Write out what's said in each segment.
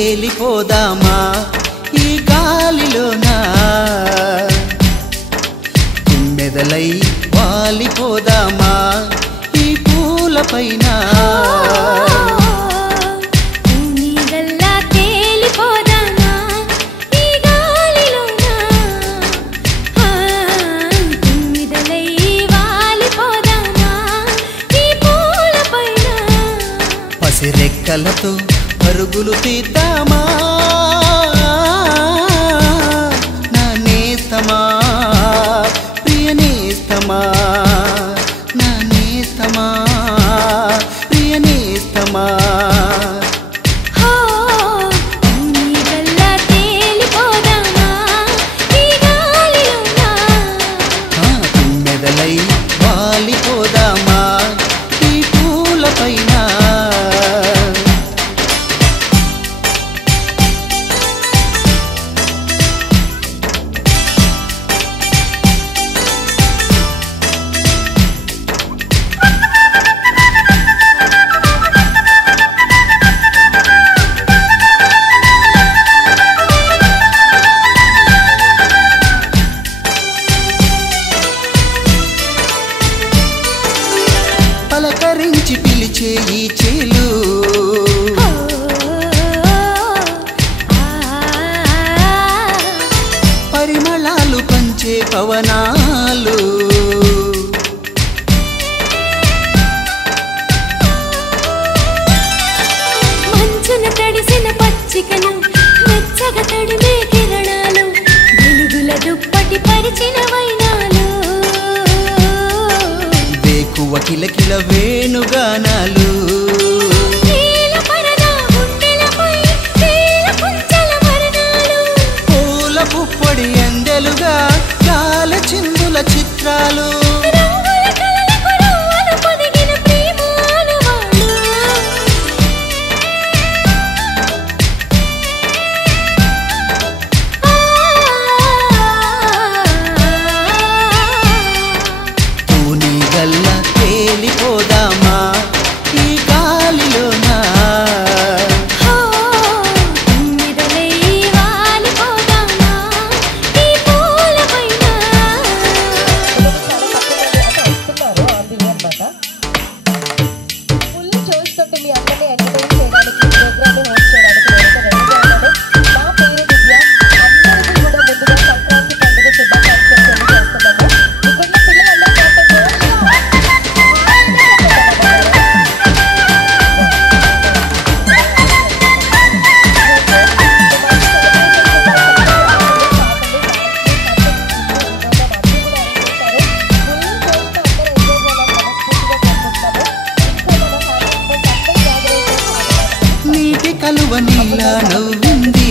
తేలిపోదామా ఈ గాలిలోనా తుమ్మెదలై వాలిపోదామా ఈ పూలపైన రెక్కలతో పరుగులు తీద్దామా నా నేస్తమా ప్రియ నేస్తమా నా నేస్తమా ప్రియ నేస్తమా తుమ్మెదలై వాలిపోదామా ఈ పూలపైన పలకరించి పిలిచే ఈ చేలు పరిమళాలు పంచే పవనాలు మంచున తడిసిన పచ్చికను వెచ్చగా తడిమే కిరణాలు వెలుగుల దుప్పటి పరిచిన వైనాలు కిలకిల వేణుగానాలు పూల పుప్పొడి ఎండెలుగా కాల చిందుల చిత్రాలు తేలిపోదామా ఈ గాలిలోనా తుమ్మెదలై వాలిపోదామా ఈ పూలపైన ఫుల్ జోష్ తోటి మీ అందరినీ ఎంటర్టైన్ చేయడానికి ప్రోగ్రామ్ హోస్ట్ చేయడానికి నా పేరు దివ్య. అందరికీ కూడా ముందుగా సంక్రాంతి పండుగ శుభాకాంక్షలు తెలియజేస్తున్నాము. ఇక్కడున్న పిల్లలందరూ నీటి కలువ నీలా నవ్వింది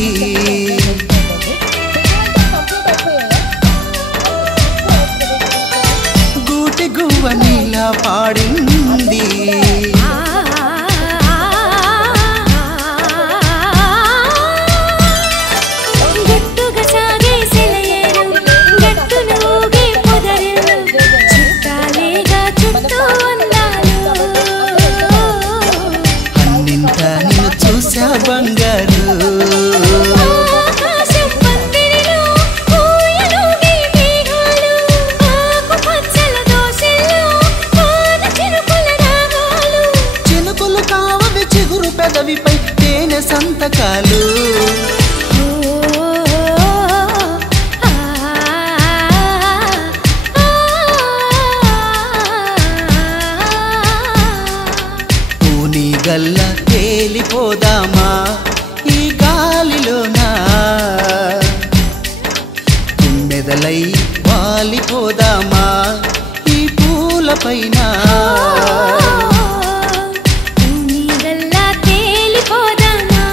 గూటి గువ్వ నీలా పాడింది గట్టుగా సాగే సెలయేరు గట్టున ఊగే పొదరిల్లు చుట్టాలేగా చుట్టూ అందాలు అన్నింట నిన్ను చూసా బంగారు ఆకాశం పందిరిలో ఊయలూగే మేఘాలు ఆకుపచ్చల దోసెల్లో వాన చినుకుల రాగాలు చినుకులు కావవి చిగురు పెదవిపై తేనె సంతకాలు పూని గల్ల తేలిపోదామా ఈ గాలిలోనా తుమ్మెదలై వాలిపోదామా ఈ పూలపైన తుమ్మెదల్లా తేలిపోదామా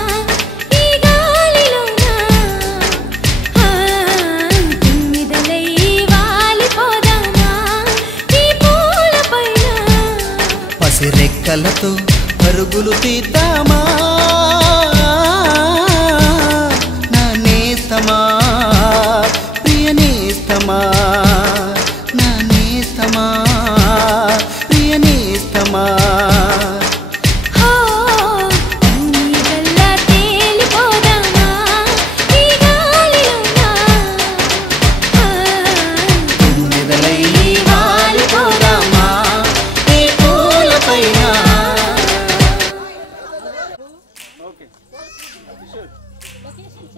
ఈ గాలిలోనా తుమ్మెదలై వాలిపోదామా ఈ పూలపైన పసిరెక్కలతో పరుగులు తీద్దామా నా నేస్తమా ప్రియ నేస్తమా నా నేస్తమా ప్రియ నేస్తమా తుమ్మెదల్లా తేలిపో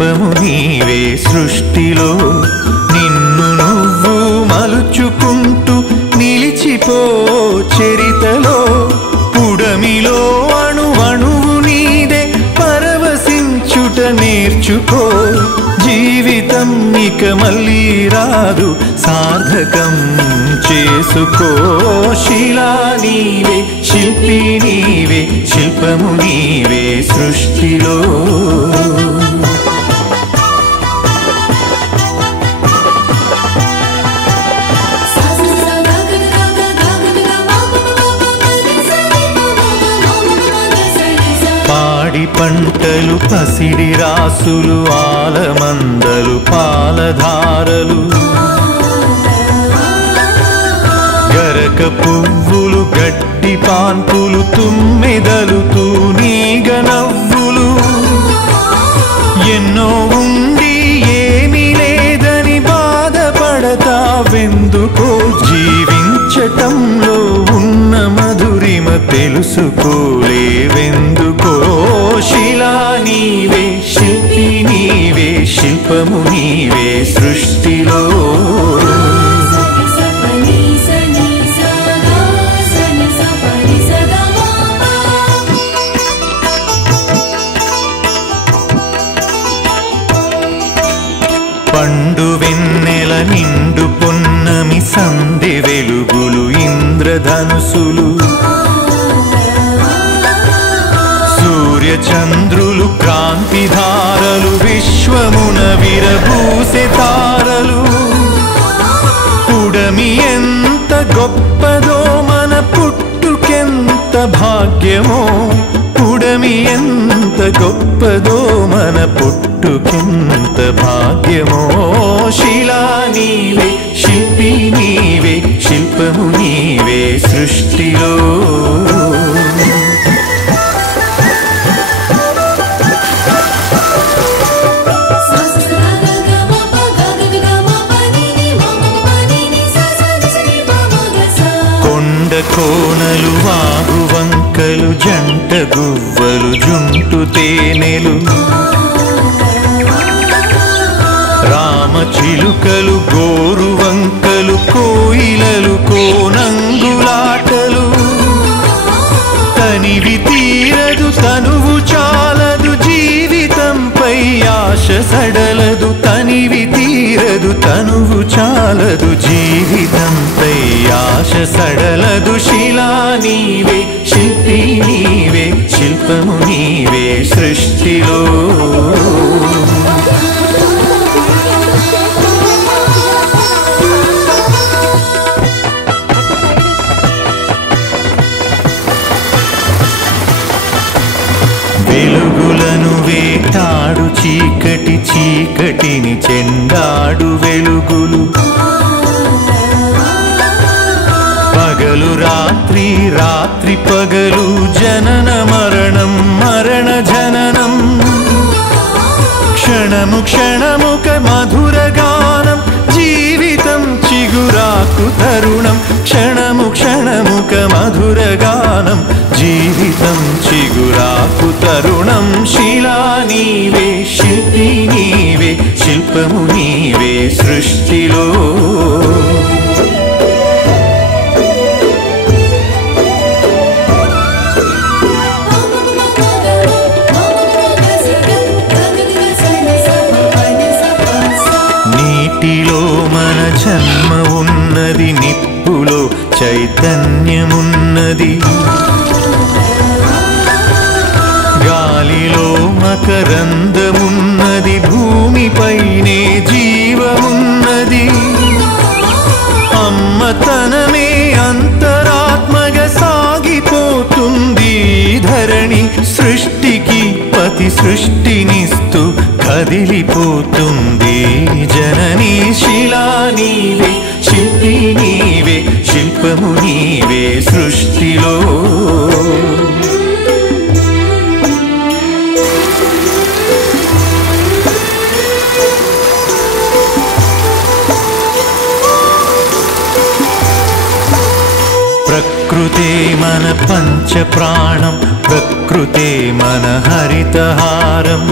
శిల్పము నీవే సృష్టిలో నిన్ను నువ్వు మలుచుకుంటూ నిలిచిపో చరితలో పుడమిలో అణువణువు నీదే పరవశించుట నేర్చుకో జీవితం ఇక మళ్ళీ రాదు సార్థకం చేసుకో శిలా నీవే శిల్పి నీవే శిల్పము నీవే సృష్టిలో పాడి పంటలు పసిడి రాసులు ఆలమందలు పాలధారలు గరక పువ్వులు గడ్డి పాన్పులు తుమ్మెదలు తూనీగ నవ్వులు ఎన్నో ఉండి ఏమీ లేదని బాధపడతావెందుకో జీవించటంలో ఉన్న మధురిమ తెలుసుకోలేవెందుకో శిలా నీవే శిల్పి నీవే శిల్పము నీవే సృష్టిలో పండు వెన్నెల నిండు పొన్నమి సందె వెలుగులు ఇంద్రధనుసులు సూర్య చంద్రులు క్రాంతిధారలు విశ్వమున విరబూసె తారలు పుడమి ఎంత గొప్పదో మన పుట్టుకెంత భాగ్యమో పుడమి ఎంత గొప్పదో మన పుట్టుకెంత భాగ్యమో శిలా నీవే శిల్పి నీవే శిల్పము నీవే సృష్టిలో కోనలు వాగు వంకలు జంట గువ్వలు జుంటు తేనెలు రామ చిలుకలు గోరు వంకలు కోయిలలు కోనంగులాటలు తనివి తీరదు తనువు చాలదు జీవితంపై ఆశ సడలదు తనివి తీరదు తనువు చాలదు జీవితంపై ఆశ సడలదు శిలా నీవే శిల్పి నీవే శిల్పము నీవే సృష్టిలో వెలుగులను వేటాడు చీకటి చీకటిని చెండాడు వెలుగులు పగలు రాత్రి రాత్రి పగలు జనన మరణం మరణ జననం క్షణము క్షణముక మధుర గానం జీవితం చిగురాకు తరుణం క్షణము క్షణముక మధుర గానం జీవితం చిగురాకు తరుణం శిలా నీవే శిల్పి నీవే శిల్పము నీవే సృష్టిలో నీటిలో మన జన్మ ఉన్నది నిప్పులో చైతన్యమున్నది గాలిలో మకరందమున్నది భూమిపైనే జీవమున్నది అమ్మతనమే అంతరాత్మగా సాగిపోతుంది ధరణి సృష్టికి పతి సృష్టినిస్తూ కదిలిపోతుంది జననీ శిలా నీవే శిల్పి నీవే శిల్పము నీవే సృష్టిలో ప్రకృతే మన పంచ ప్రాణం ప్రకృతే మన హరితహారం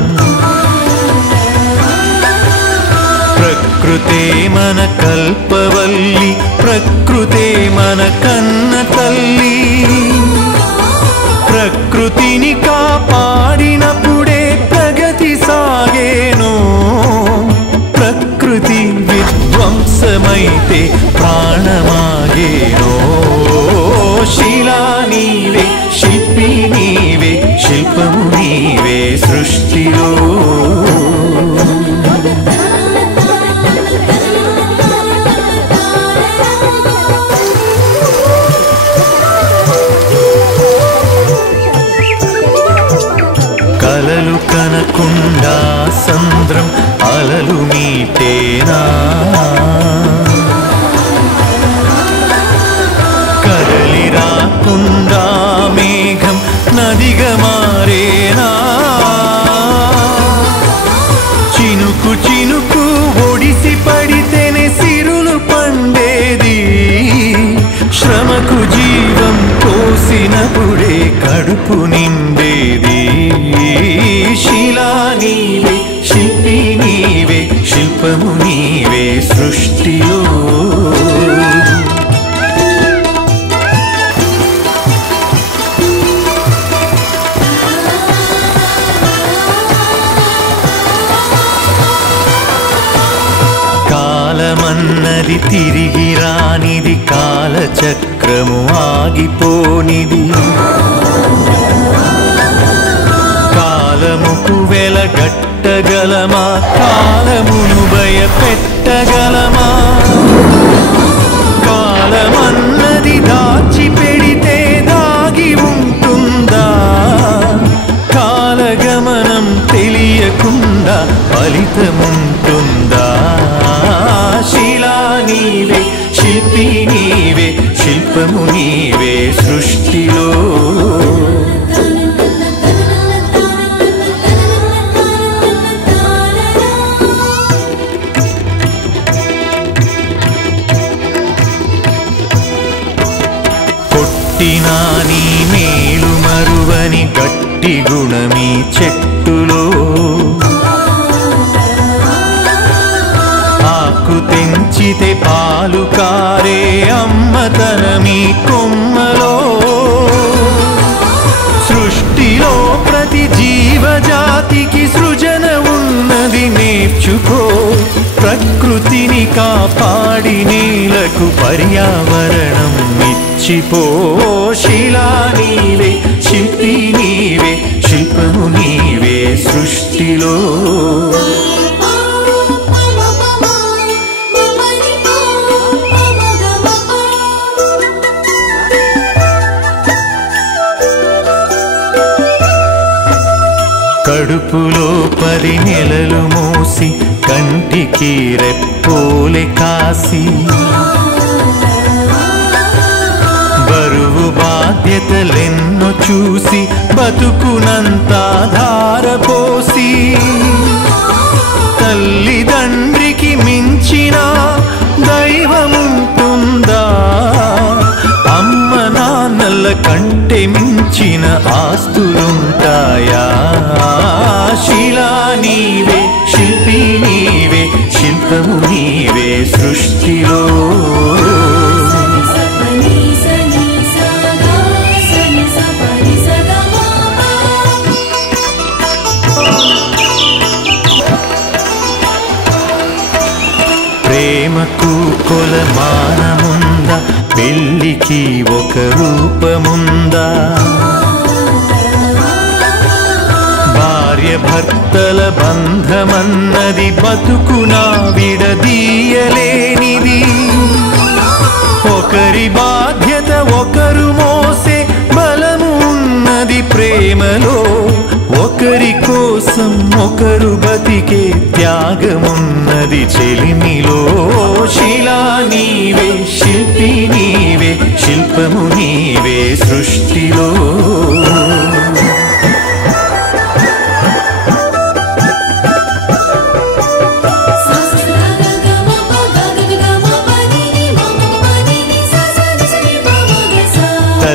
ప్రకృతే మన కల్పవల్లి ప్రకృతే మన కన్న తల్లి ప్రకృతిని కాపాడినప్పుడే ప్రగతి సాగేను ప్రకృతి విధ్వంసమైతే ప్రాణమాగేను శిలా నీవే శిల్పి నీవే శిల్పము నీవే సృష్టిలో కలలు కనకుండా సంద్రం అలలు మీటేనా కదలి రాకుండా మేఘం నదిగా మారేనా చినుకు చినుకు ఒడిసి పడితేనే సిరులు పండేది శ్రమకు జీవం పోసినప్పుడే కడుపు నిండేది శిలా నీవే శిల్పి నీవే శిల్పము నీవే సృష్టిలో కాలమన్నది తిరిగి రానిది కాలచక్రము ఆగిపోనిది కాలముకు వెలగట్టగలమా కాలమును భయపెట్టగలమా కాలమన్నది దాచి పెడితే దాగి ఉంటుందా కాలగమనం తెలియకుండా ఫలితముంటుందా శిలా నీవే శిల్పి నీవే శిల్పము నీవే సృష్టిలో కొట్టినా నీ మేలు మరువని గట్టి గుణమీ చెట్టులో ఆకు తెంచితే పాలు కారే అమ్మతనమీ కొమ్మలో సృష్టిలో ప్రతి జీవజాతికి సృజన ఉన్నది నేర్చుకో ప్రకృతిని కాపాడి నేలకు పర్యావరణం ఇచ్చిపో శిలా నీవే శిల్పి నీవే శిల్పము నీవే సృష్టిలో కడుపులో 10 నెలలు మోసి కంటికి రెప్పోలే కాసి బరువు బాధ్యతలెన్నో చూసి బతుకునంతా ధారపోసి తల్లిదండ్రికి మించిన దైవముంటుందా అమ్మ నాన్నల కంటే మించిన ఆస్తులుంటాయా శిలా నీవే శిల్పి నీవే శిల్పము నీవే సృష్టిలో ప్రేమకు కొలమానముందా పెళ్ళికి ఒక రూపముందా భార్య భర్తల బంధమన్నది బతుకునా విడదీయలేనిది ఒకరి బాధ్యత ఒకరు మోసే బలము ఉన్నది ప్రేమలో ఒకరి కోసం ఒకరు బతికే త్యాగమున్నది చెలిమిలో శిలా నీవే శిల్పి నీవే శిల్పము నీవే సృష్టిలో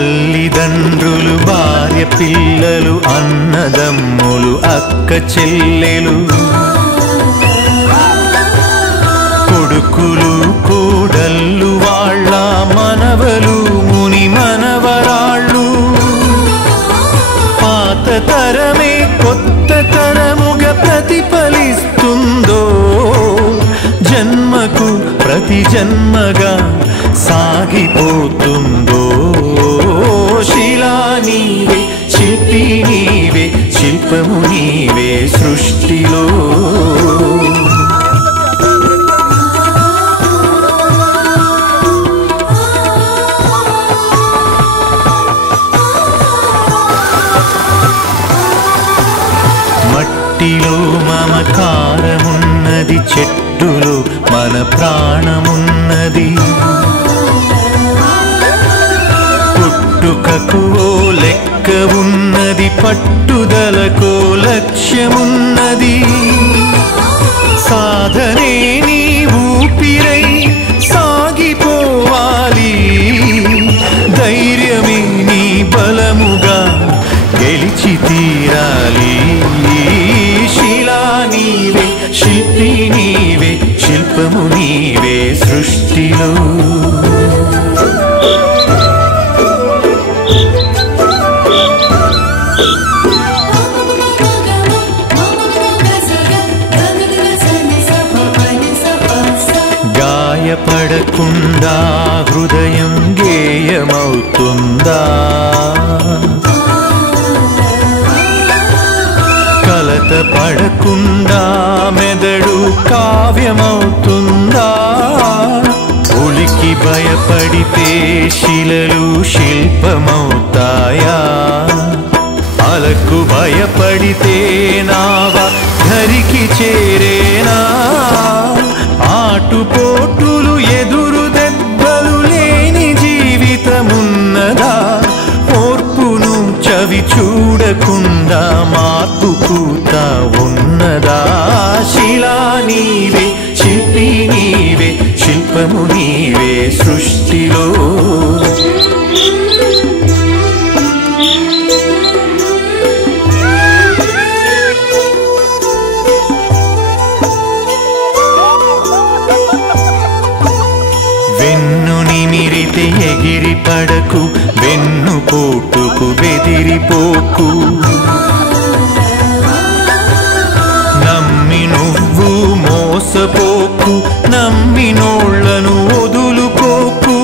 తల్లిదండ్రులు భార్య పిల్లలు అన్నదమ్ములు అక్క చెల్లెలు ప్రతి జన్మగా సాగిపోతుందో. శిలా నీవే, శిల్పి నీవే, శిల్పము నీవే సృష్టిలో. మట్టిలో మమకారమున్నది, చెట్టులో మన ప్రాణమున్నది. పుట్టుకకు ఓ లెక్క ఉన్నది, పట్టుదలకో లక్ష్యమున్నది. సాధనే నీ ఊపిరై సాగిపోవాలి, ధైర్యమే నీ బలముగా గెలిచి తీరాలి. శిలా నీవే, శిల్పి నీవే, శిల్పము నీవే సృష్టిలో. గాయపడకుండా హృదయం గేయమవుతుందా, కలత పడకుండా మెదడు కావ్యమవుతుందా. ఉలికి భయపడితే శిలలు శిల్పమవుతాయా, అలకు భయపడితే నావ ధరికి చేరేనా. ఆటుపోటులు ఎదురు దెబ్బలు లేని జీవితమున్నదా, ఓర్పును చవి చూడకుండా మార్పు పూత ఉన్నదా. శిలా నీవే, శిల్పి నీవే, శిల్పము నీవే సృష్టిలో. వెన్ను నిమిరితే ఎగిరి పడకు, వెన్ను పోటుకు బెదిరిపోకు. నమ్మి నువ్వు మోసపోకు, నమ్మినోళ్లను వదులుకోకు.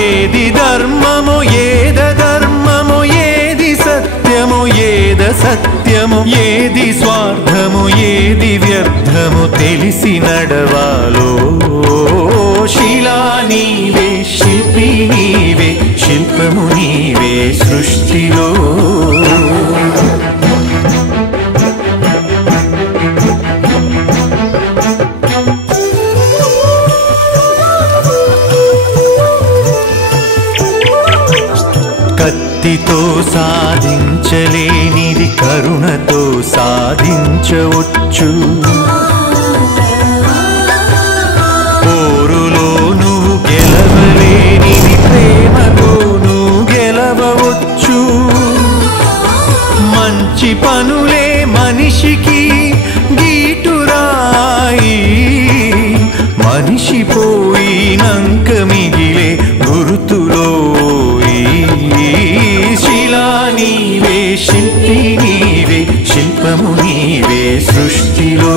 ఏది ధర్మమో ఏద ధర్మమో, ఏది సత్యమో ఏద సత్యమో, ఏది స్వార్థమో ఏది వ్యర్థమో తెలిసి నడవాలో. శిలా నీవే, శిల్పి నీవే, శిల్పము నీవే సృష్టిలో. కత్తితో సాధించలేనిది కరుణతో సాధించవచ్చు. పోరులో నువ్వు గెలవలేనిది ప్రేమతో నువ్వు గెలవవచ్చు. మంచి పనులే మనిషికి గీటురాయి, మనిషి పోయినంక మిగిలే గుర్తులో. శిలా నీవే, శిల్పి నీవే, శిల్పము నీవే సృష్టిలో.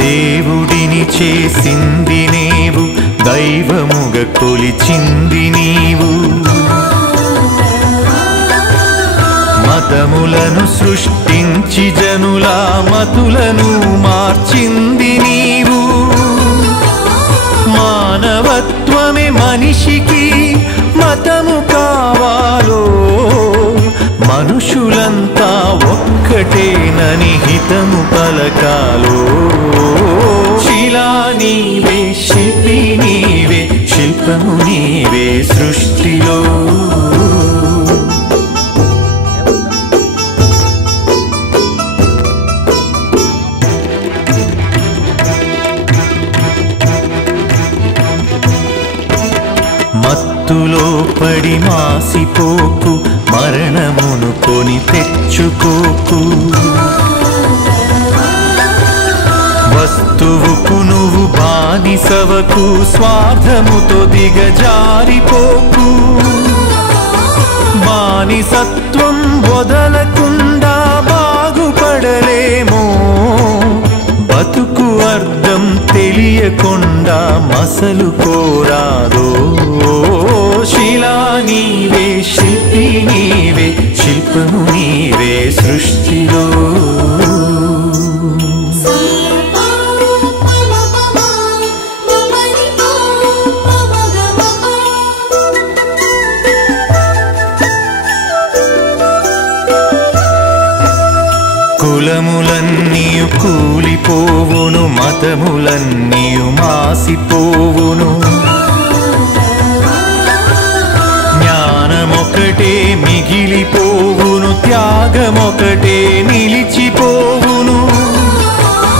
దేవుడిని చేసింది నీవు, దైవముగా కొలిచింది నీవు. మతములను సృష్టించి జనుల మతులను మార్చింది నీవు. మానవత్వమే మనిషికి మతము కావాలో, మనుషులంతా ఒక్కటేనని హితము పలకాలో. శిలా నీవే, శిల్పి నీవే, శిల్పము నీవే సృష్టిలో. మత్తులో పడి మాసిపోకు, మరణమును కొని తెచ్చుకోకు. వస్తువుకు నువ్వు బానిసవకు స్వార్థముతో దిగజారిపోకు బానిసత్వం వదలకుండా బాగుపడలేమో బతుకు అర్థం తెలియకుండా మసలు కోరాదో శిలా నీవే శిల్పి నీవే శిల్పము నీవే సృష్టిలో కులములన్నీయు కూలిపోవును మతములన్నీయు మాసిపోవును జ్ఞానమొకటే మిగిలిపోవును త్యాగమొకటే నిలిచిపోవును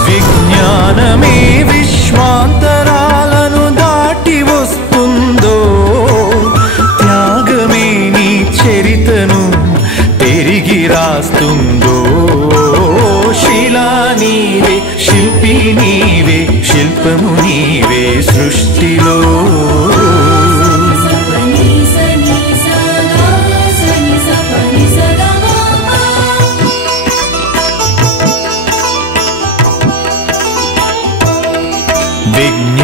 విజ్ఞానమే విశ్వాంతరాలను దాటి వస్తుందో త్యాగమే నీ చరితను తిరిగి రాస్తుందో శిలా నీవే శిల్పి నీవే శిల్పము నీవే సృష్టిలో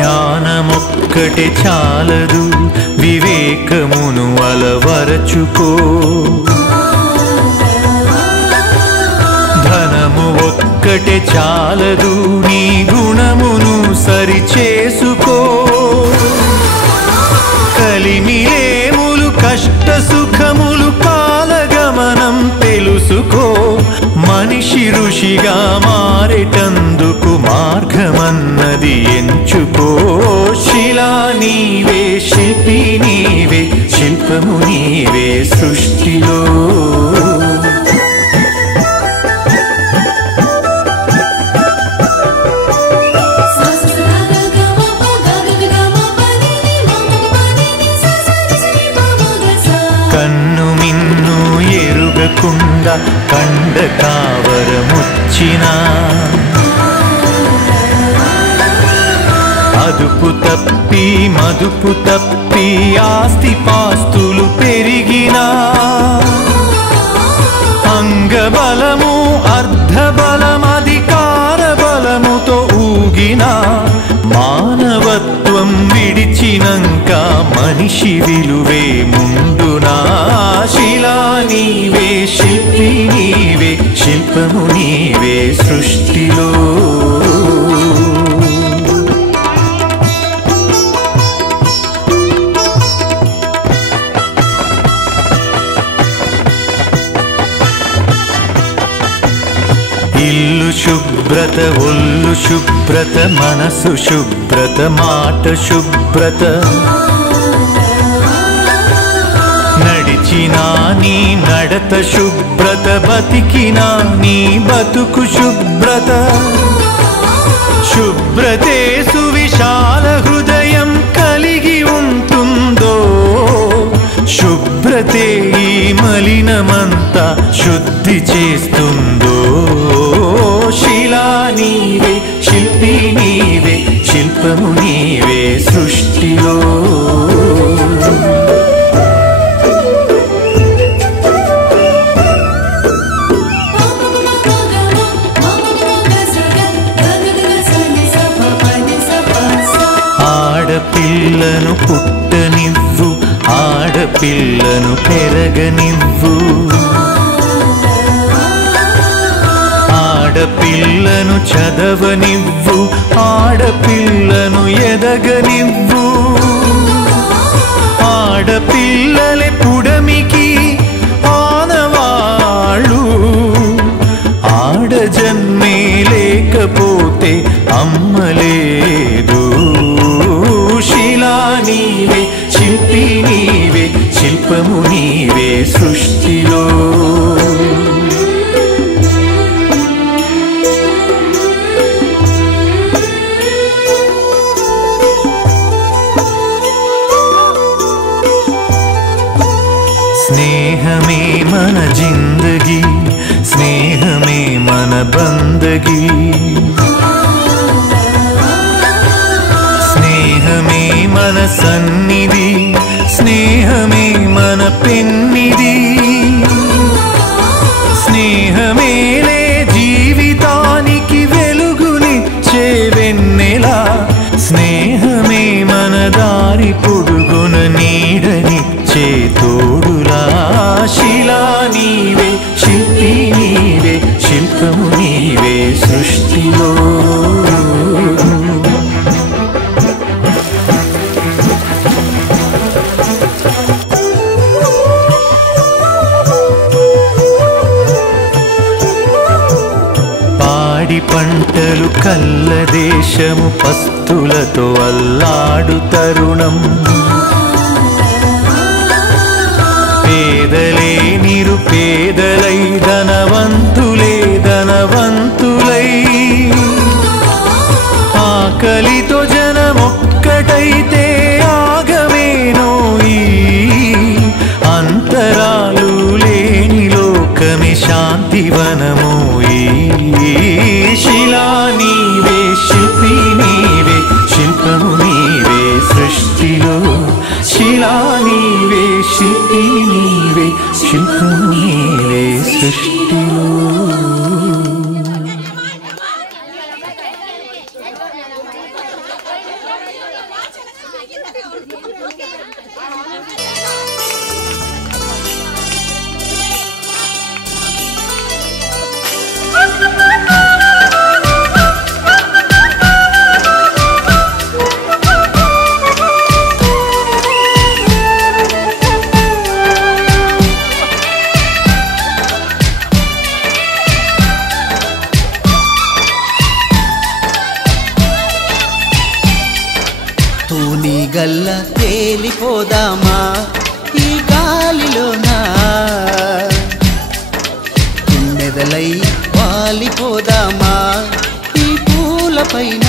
విజ్ఞానమొక్కటే చాలదు వివేకమును అలవరచుకో ధనము ఒక్కటే చాలదు నీ గుణమును సరిచేసుకో కలిమిలేములు కష్ట సుఖములు కాలగమనం తెలుసుకో మనిషి ఋషిగా మారేటందుకు మార్గమన్నది ఎంచుకో శిలా నీవే శిల్పి నీవే శిల్పము నీవే సృష్టిలో కన్ను మిన్ను ఎరుగకుండా కండ కావరముచ్చినా అదుపు తప్పి మదుపు తప్పి ఆస్తి పాస్తులు పెరిగినా అంగబలము అర్ధబలం అధికార బలముతో ఊగినా మానవత్వం విడిచినంక మనిషి విలువే ముందునా శిలా నీవే శిల్పి నీవే శిల్పము నీవే సృష్టిలో ఇల్లు శుభ్రత ఒళ్ళు శుభ్రత మనసు శుభ్రత మాట శుభ్రత నడిచినా నీ నడత శుభ్రత బతికినా నీ బతుకు శుభ్రత శుభ్రతే సువిశాల హృదయం కలిగి ఉంటుందో శుభ్రతే ఈ మలినమంతా శుద్ధి చేస్తుందో శిలా నీవే శిల్పి నీవే శిల్పము నీవే సృష్టిలో ఆడపిల్లను పుట్టనివ్వు ఆడపిల్లను పెరగనివ్వు ఆడపిల్లను చదవనివ్వు ఆడపిల్లను ఎదగనివ్వు ఆడపిల్లలే పుడమికి ఆనవాళ్ళు ఆడజన్మే లేకపోతే అమ్మలేదు శిలా నీవే శిల్పి నీవే శిల్పము నీవే సృష్టిలో స్నేహమే మన జిందగీ స్నేహమే మన బందగీ పెన్నిది స్నేహమేలే జీవితానికి వెలుగునిచ్చే వెన్నెలా స్నేహమే మన దారి పొడుగున నీడనిచ్చే తోడులా శిలా నీవే శిల్పి నీవే శిల్పము నీవే సృష్టిలో పంటలు కల్ల దేశము పస్తులతో అల్లాడు తరుణం పేదలే నిరుపేదలై ధనవంతులే ధనవంతులై ఆకలితో జనమొక్కటైతే ఆగమేనో ఈ అంతరాలు లేని లోకమే శాంతివనమో శిలా నీవే శిల్పి నీవే శిల్పము నీవే సృష్టిలో శిలా నీవే శిల్పి నీవే శిల్పము నీవే సృష్టిలో గల్ల తేలిపోదామా ఈ గాలిలోనా మెదలై వాలిపోదామా ఈ పూలపైన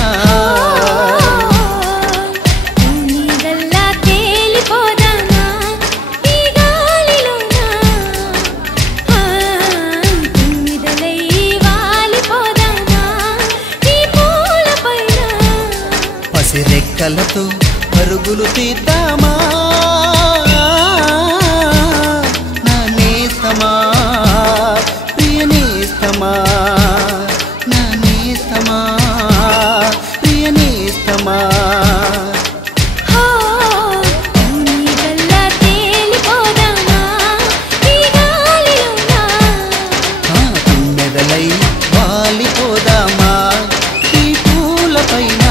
పసిరెక్కలతో పరుగులు తీద్దామా నా నేస్తమా ప్రియ నేస్తమా నా నేస్తమా ప్రియ నేస్తమా మెదలై వాలిపోదామా ఈ పూలపైన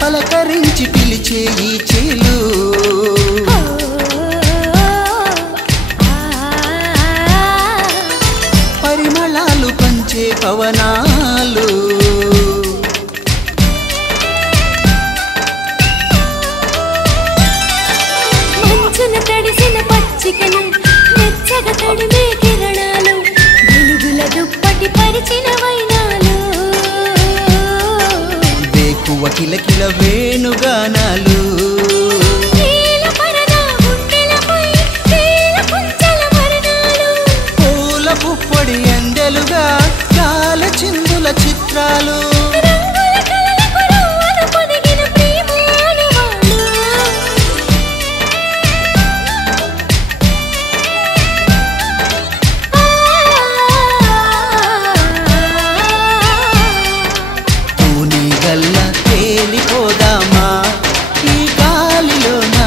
పలకరించి పిలిచే ఈ చేలు పరిమళాలు పంచే పవనాలు మంచున తడిసిన పచ్చికలు వెచ్చగా తడిమే కిరణాలు వెలుగుల దుప్పటి పరిచిన వైనాలు వేకువ కిలకిల వేణుగానాలు పూల పుప్పొడి ఎండలుగా కాల చిందుల చిత్రాలు గల్ల తేలిపోదామా ఈ గాలిలోనా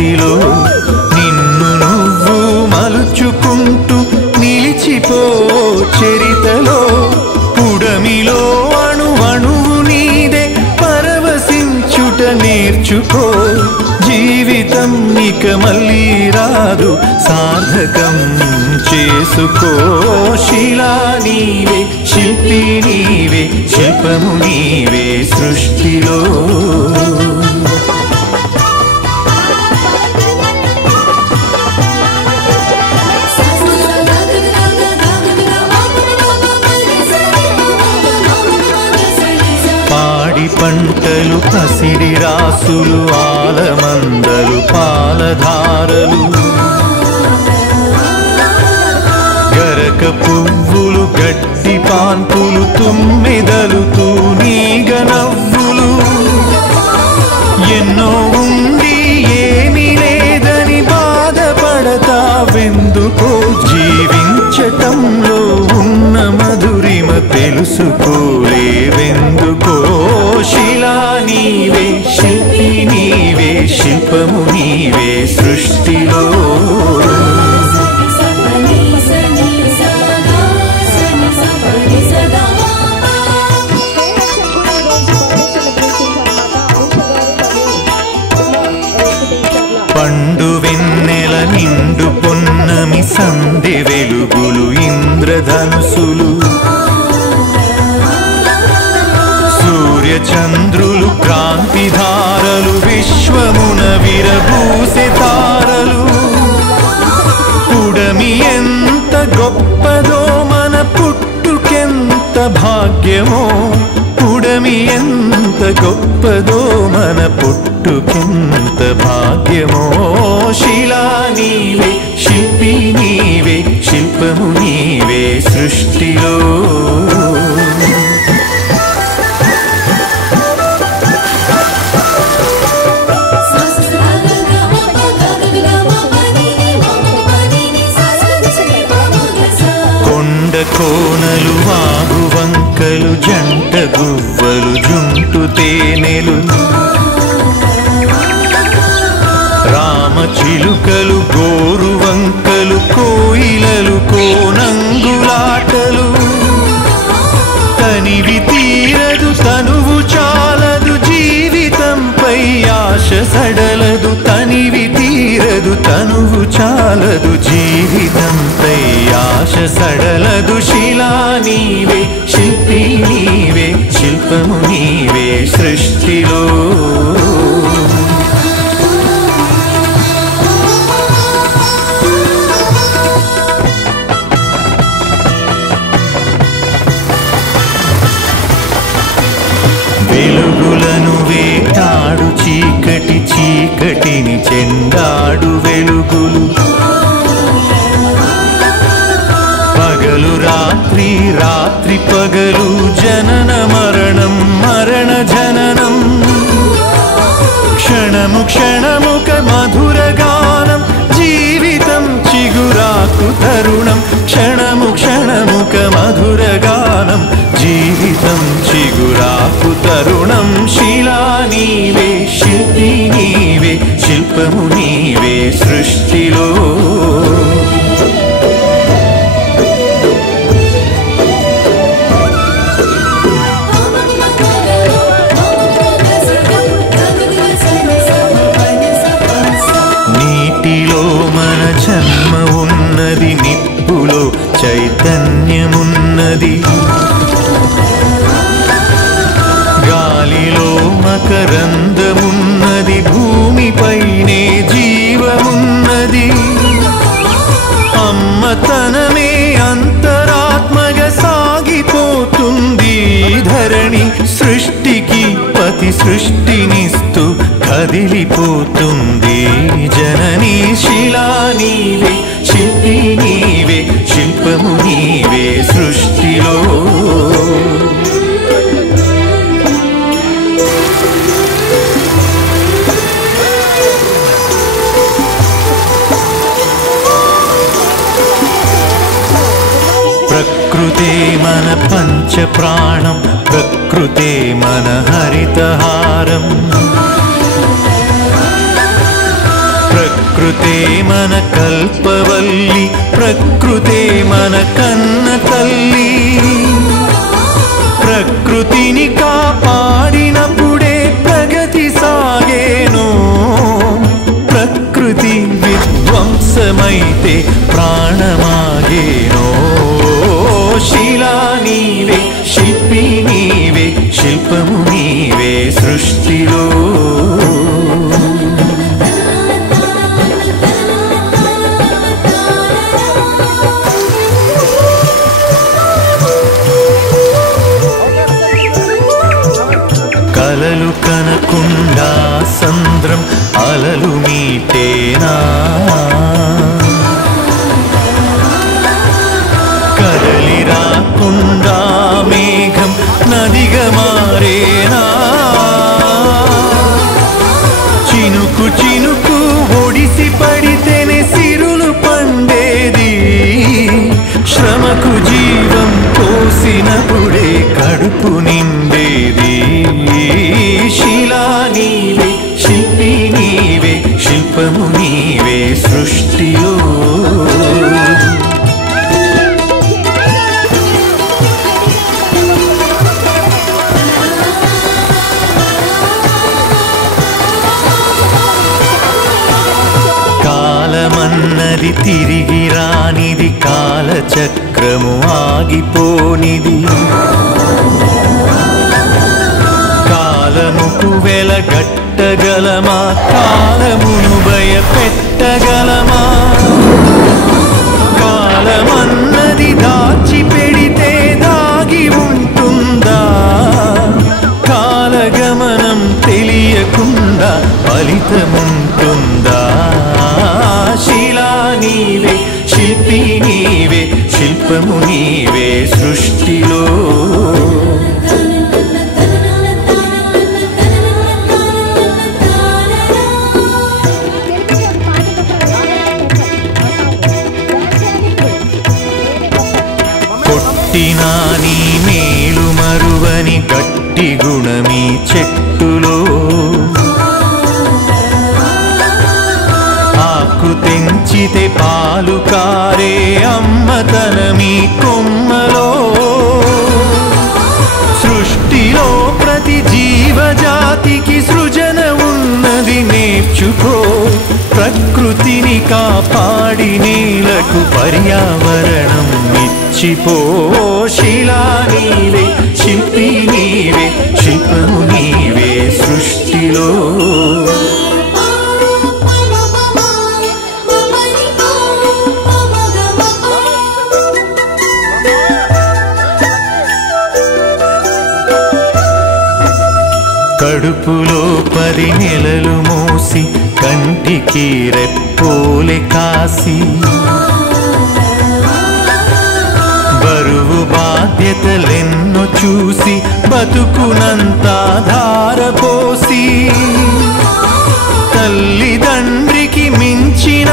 సృష్టిలో నిన్ను నువ్వు మలుచుకుంటూ నిలిచిపో చరితలో పుడమిలో అణువణువు నీదే పరవశించుట నేర్చుకో జీవితం ఇక మళ్ళీ రాదు సార్థకం చేసుకో శిలా నీవే శిల్పి నీవే శిల్పము నీవే సృష్టిలో పాడి పంటలు పసిడి రాసులు ఆలమందలు పాలధారలు గరక పువ్వులు గడ్డి పాన్పులు తుమ్మెదలు తూనీగ నవ్వులు ఎన్నో ఉండి ఏమీ లేదని బాధపడతావెందుకో జీవించటంలో ఉన్న మధురిమ తెలుసుకోలేవెందుకో శిలా నీవే శిల్పి నీవే శిల్పము నీవే సృష్టిలో పండు వెన్నెల నిండు పొన్నమి సంధి వెలుగులు ఇంద్రధనుసులు సూర్య చంద్రులు క్రాంతిధారలు విశ్వమున విరబూసే తారలు పుడమి ఎంత గొప్పదో మన పుట్టుకెంత భాగ్యమో పుడమి ఎంత గొప్పదో మన పుట్టుకెంత భాగ్యమో శిలా నీవే శిల్పి నీవే శిల్పము నీవే సృష్టిలో కొండ కోనలు వాగు వంకలు జంట గువ్వలు జుంటు తేనెలు రామ చిలుకలు గోరు వంకలు కోయిలలు కోనంగులాటలు తనివి తీరదు తనువు చాలదు జీవితంపై ఆశ సడలదు తనివి తీరదు తనువు చాలదు జీవితంపై ఆశ సడలదు శిలా నీవే శిల్పి నీవే శిల్పము నీవే సృష్టిలో వెలుగులను వేటాడు చీకటి చీకటిని చెండాడు వెలుగులు పగలు రాత్రి రాత్రి పగలు జనన మరణం మరణ జననం క్షణము క్షణముక మధుర గానం జీవితం చిగురాకు తరుణం క్షణము క్షణముక మధుర గానం జీవితం చిగురాకు తరుణం శిలా నీవే శిల్పి నీవే శిల్పము నీవే సృష్టిలో నీటిలో మన జన్మ ఉన్నది నిప్పులో చైతన్యమున్నది గాలిలో మకరందమున్నది భూమిపైనే జీవమున్నది అమ్మతనమే అంతరాత్మగా సాగిపోతుంది ధరణి సృష్టికి పతి సృష్టినిస్తూ కదిలిపోతుంది జననీ శిలా నీవే శిల్పి నీవే శిల్పము నీవే సృష్టిలో ప్రకృతే మన పంచ ప్రాణం ప్రకృతే మన హరితహారం ప్రకృతే మన కల్పవల్లి ప్రకృతే మన కన్న తల్లి ప్రకృతిని కాపాడినప్పుడే ప్రగతి సాగేను ప్రకృతి విధ్వంసమైతే ప్రాణమాగేనో శిలా నీవే శిల్పి నీవే శిల్పము నీవే సృష్టిలో కలలు కనకుండా సంద్రం అలలు మీటేనా కదలి రాకుండా మేఘం నదిగా మారేనా చినుకు చినుకు ఒడిసి పడితేనే సిరులు పండేది శ్రమకు జీవం పోసినప్పుడే కడుపు నిండేది శిలా నీవే శిల్పి నీవే శిల్పము నీవే సృష్టిలో కాలమన్నది తిరిగి రానిది కాలచక్రము ఆగిపోనిది కాలముకు వెలగట్టగలమా కాలమును భయపెట్టగలమా కాలమన్నది దాచి పెడితే దాగి ఉంటుందా కాలగమనం తెలియకుండా ఫలితముంటుందా శిలా నీవే శిల్పి నీవే శిల్పము నీవే సృష్టిలో కొట్టినా నీ మేలు మరువని గట్టి గుణమీ చెట్టులో ఆకు తెంచితే పాలు కారే అమ్మతనమీ కొమ్మలో సృష్టిలో ప్రతి జీవజాతికి సృజన ఉన్నది నేర్చుకో ప్రకృతిని కాపాడి నేలకు పర్యావరణం ఇచ్చిపో శిలా నీవే శిల్పి నీవే శిల్పము నీవే సృష్టిలో కడుపులో 10 నెలలు మోసి కంటికి రెప్పోలే కాసి బరువు బాధ్యతలెన్నో చూసి బతుకునంతా ధారపోసి తల్లిదండ్రికి మించిన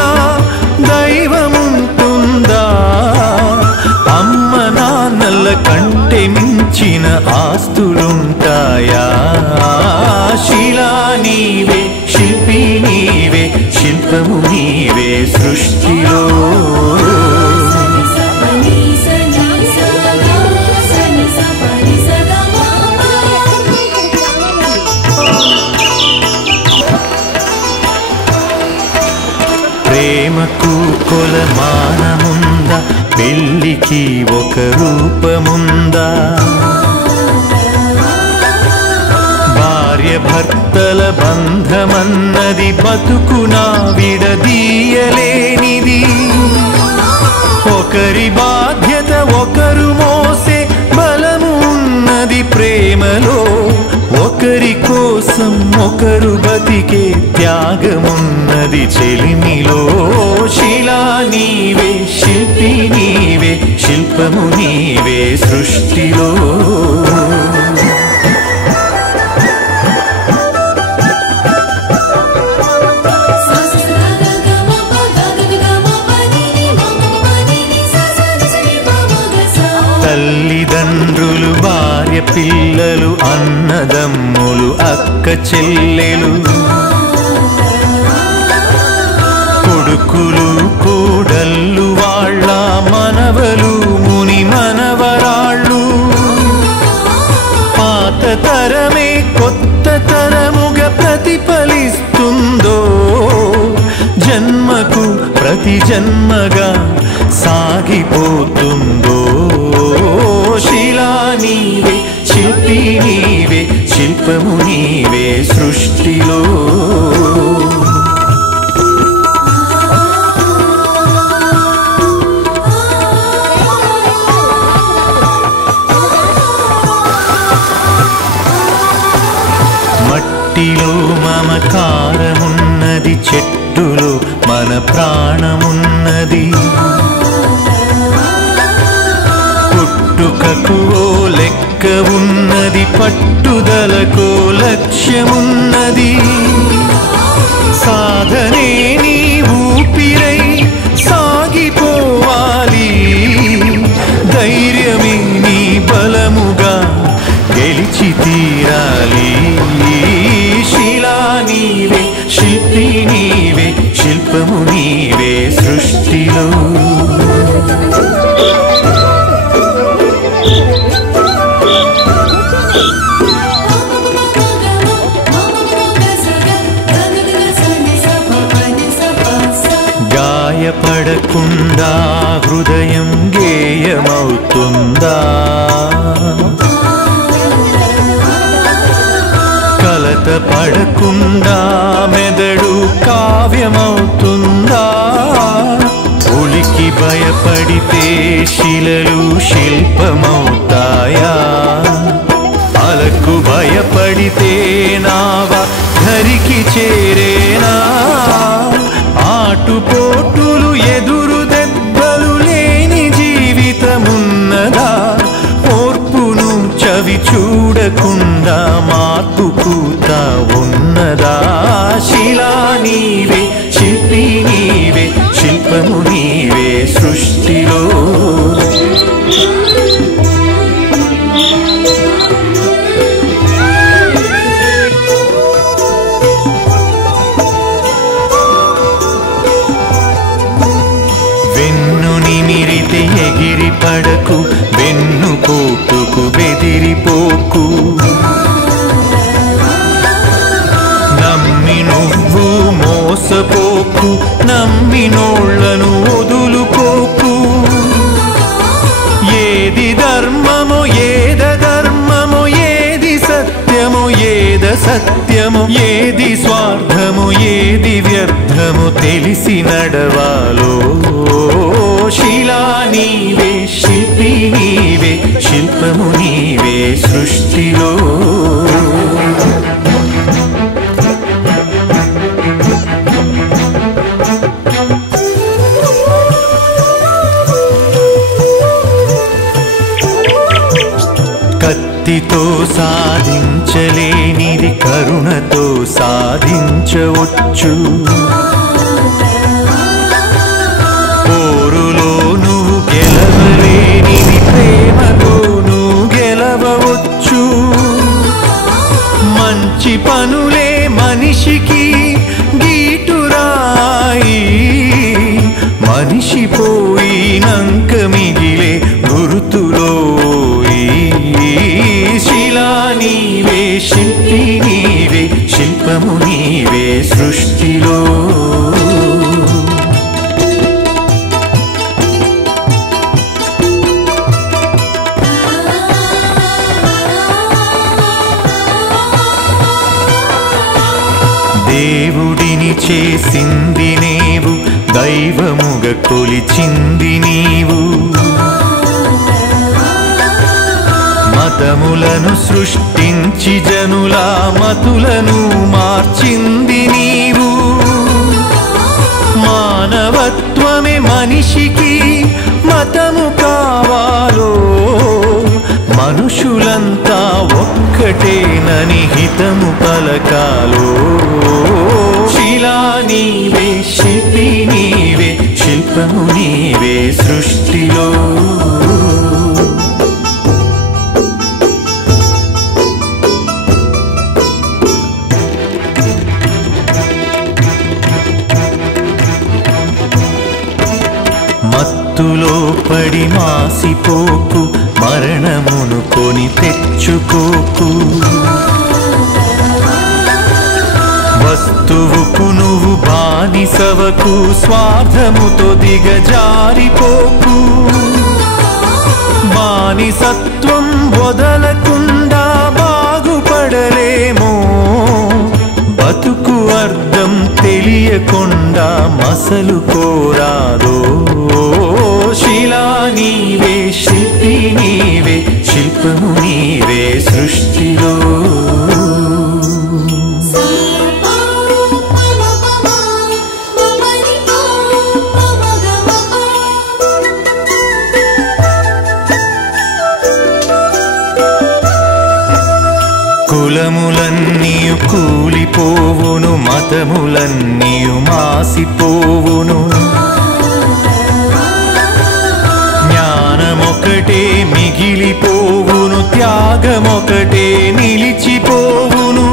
దైవముంటుందా అమ్మ నాన్నల కంటే మించిన ఆస్తులుంటాయా శిలా నీవే శిల్పి నీవే శిల్పము నీవే సృష్టిలో ప్రేమకు కొలమానముందా పెళ్ళికి ఒక రూపముందా భార్య భర్తల బంధమన్నది బతుకునా విడదీయలేనిది ఒకరి బాధ్యత ఒకరు మోసే బలము ఉన్నది ప్రేమలో ఒకరి కోసం ఒకరు బతికే త్యాగమున్నది చెలిమిలో శిలా నీవే శిల్పి నీవే శిల్పము నీవే సృష్టిలో తల్లిదండ్రులు భార్య పిల్లలు అన్నదమ్ములు అక్క చెల్లెలు కొడుకులు కోడళ్ళు వాళ్ళ మనవలు ముని మనవరాళ్ళు పాత తరమే కొత్త తరముగా ప్రతిఫలిస్తుందో జన్మకు ప్రతి జన్మగా సాగిపోతుందో శిలా నీవే శిల్పి నీవే శిల్పము నీవే సృష్టిలో మట్టిలో మమకారమున్నది చెట్టులో మన ప్రాణమున్నది పుట్టుకకు ఓ లెక్క ఉన్నది పట్టుదలకు లక్ష్యమున్నది సాధనే నీ ఊపిరై సాగిపోవాలి ధైర్యమే నీ బలముగా గెలిచి తీరాలి శిలా నీవే శిల్పి నీవే శిల్పము నీవే సృష్టిలో గాయపడకుండా హృదయం గేయమవుతుందా కలత పడకుండా మెదడు కావ్యమవుతుందా ఉలికి భయపడితే శిలలు శిల్పమవుతాయా అలకు భయపడితే నావ ధరికి చేరేనా ఆటుపోటులు ఎదురు దెబ్బలు లేని జీవితమున్నదా ఓర్పును చవి చూడకుండా మార్పు పూత ఉన్నదా శిలా నీవే శిల్పి నీవే శిల్పము నీవే సృష్టిలో నిమిరితే ఎగిరి పడకు వెన్ను పోటుకు బెదిరిపోకు నమ్మి నువ్వు మోసపోకు నమ్మినోళ్లను వదులుకోకు ఏది ధర్మమో ఏద ధర్మమో ఏది సత్యమో ఏద సత్యమో ఏది స్వార్థము ఏది వ్యర్థము తెలిసి నడవాలో శిలా నీవే శిల్పి నీవే శిల్పము నీవే సృష్టిలో కత్తితో సాధించలేనిది కరుణతో సాధించవచ్చు పోరులో నువ్వు గెలవలేనిది ప్రేమతో నువ్వు గెలవవచ్చు మంచి పనులే మనిషికి గీటురాయి మనిషి పోయినంక మిగిలే గుర్తులో శిలా నీవే శిల్పి నీవే శిల్పము నీవే సృష్టిలో దేవుడిని చేసింది నీవు దైవముగా కొలిచింది నీవు మతములను సృష్టించి జనుల మతులను మార్చింది నీవు మానవత్వమే మనిషికి మతము కావాలో మనుషులంతా ఒక్కటేనని హితము పలకాలో శిలా నీవే శిల్పి నీవే శిల్పము నీవే సృష్టిలో పడి మాసిపోకు మరణమును కొని తెచ్చుకోకు వస్తువుకు నువ్వు బానిసవకు స్వార్థముతో దిగజారిపోకు బానిసత్వం వదలకుండా బాగుపడలేమో బతుకు అర్థం తెలియకుండా మసలు కోరాదో శిలా నీవే శిల్పి నీవే శిల్పము నీవే సృష్టిలో కులములన్నీయు కూలిపోవును మతములన్నీయు మాసిపోవును జ్ఞానమొకటే మిగిలిపోవును త్యాగమొకటే నిలిచిపోవును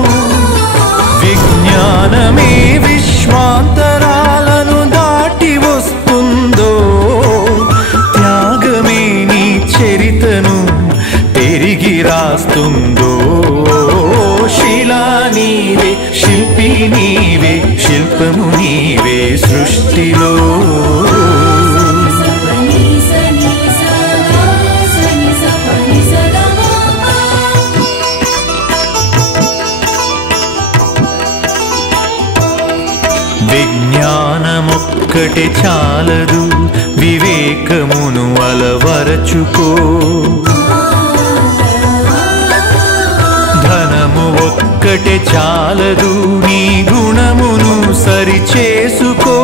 విజ్ఞానమే విశ్వాంతరాలను దాటి వస్తుందో త్యాగమే నీ చరితను తిరిగి రాస్తుందో శిలా నీవే శిల్పి నీవే శిల్పము నీవే సృష్టిలో విజ్ఞానమొక్కటే చాలదు వివేకమును అలవరచుకో ధనము ఒక్కటే చాలదు నీ గుణమును సరిచేసుకో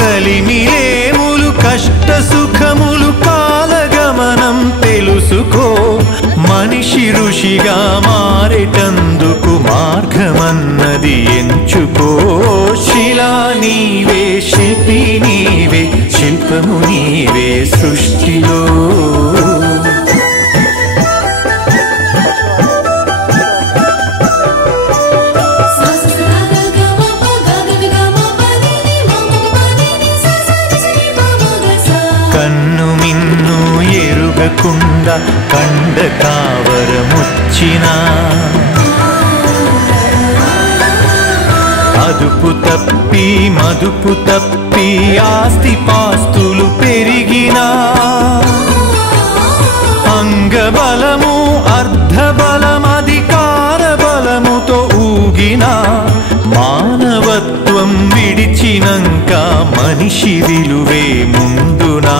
కలిమిలేములు కష్ట సుఖములు కాలగమనం తెలుసుకో మనిషి ఋషిగా మారేటందుకు మార్గమన్నది ఎంచుకో శిలా నీవే శిల్పి నీవే శిల్పము నీవే సృష్టిలో కన్ను మిన్ను ఎరుగకుండా కండ కావరముచ్చినా అదుపు తప్పి మదుపు తప్పి ఆస్తి పాస్తులు పెరిగినా అంగబలము అర్ధబలం అధికార బలముతో ఊగినా మానవత్వం విడిచినంక మనిషి విలువే ముందునా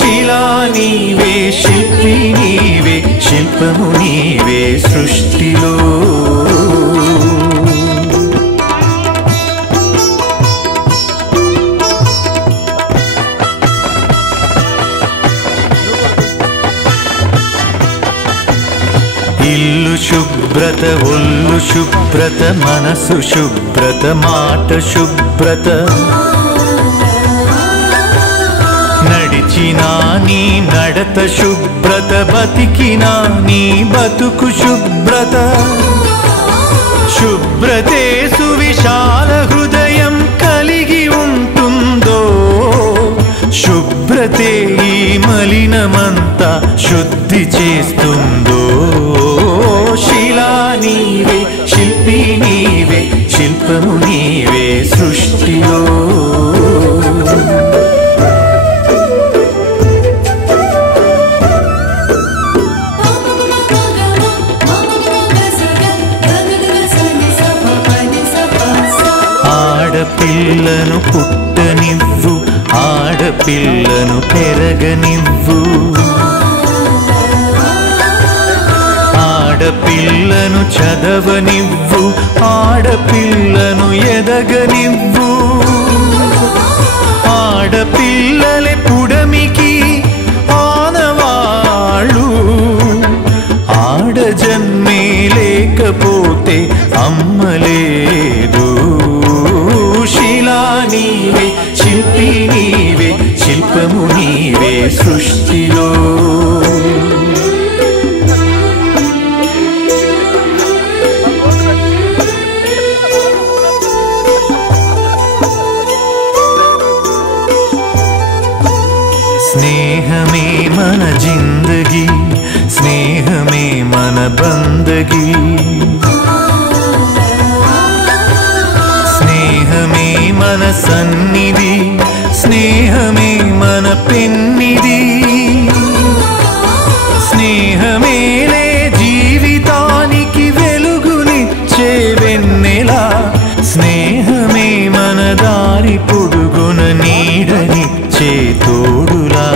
శిలా నీవే శిల్పి నీవే శిల్పము నీవే సృష్టిలో ఇల్లు శుభ్రత ఒళ్ళు శుభ్రత మనసు శుభ్రత మాట శుభ్రత నడిచినా నీ నడత శుభ్రత బతికినా నీ బతుకు శుభ్రత శుభ్రతే సువిశాల హృదయం కలిగి ఉంటుందో శుభ్రతే ఈ మలినమంతా శుద్ధి చేస్తుందో శిలా నీవే శిల్పి నీవే శిల్పము నీవే సృష్టిలో ఆడపిల్లను పుట్టనివ్వు ఆడపిల్లను పెరగనివ్వు ఆడపిల్లను చదవనివ్వు ఆడపిల్లను ఎదగనివ్వు ఆడపిల్లలే పుడమికి ఆనవాళ్ళు ఆడ జన్మే లేకపోతే అమ్మలేదు శిలా నీవే శిల్పి నీవే శిల్పము నీవే సృష్టిలో స్నేహమే మన జిందగీ స్నేహమే మన బందగీ స్నేహమే మన సన్నిధి స్నేహమే మన పెన్నిధి స్నేహమేలే జీవితానికి వెలుగునిచ్చే వెన్నెలా స్నేహమే మన దారి పొడుగున నీడనిచ్చే తోడులా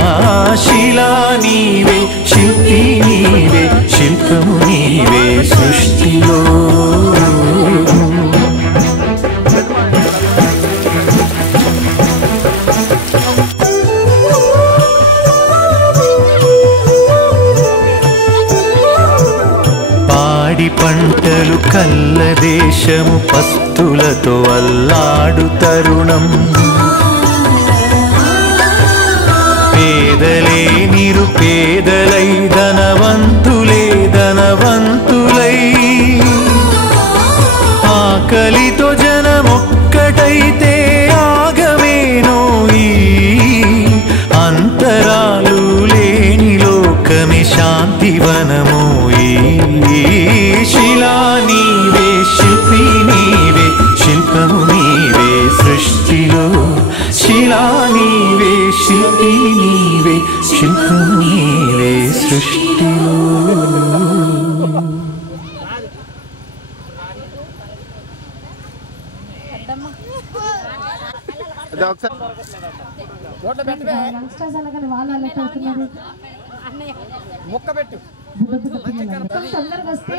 శిలా నీవే శిల్పి నీవే శిల్పము నీవే సృష్టిలో పాడి పంటలు కల్ల దేశము పస్తులతో అల్లాడు తరుణం పేదలే నిరుపేదలై ధనవంతులే ధనవంతులై ఆకలితో జనమొక్కటైతే ఆగమేనో ఈ అంతరాలు లేని లోకమే శాంతివనమో శిలా నీవే శిల్పి నీవే శిల్పము నీవే సృష్టిలో శిలా నీవే శిల్పి నీవే శిల్పము నీవే సృష్టిలో తొందరగా వస్తే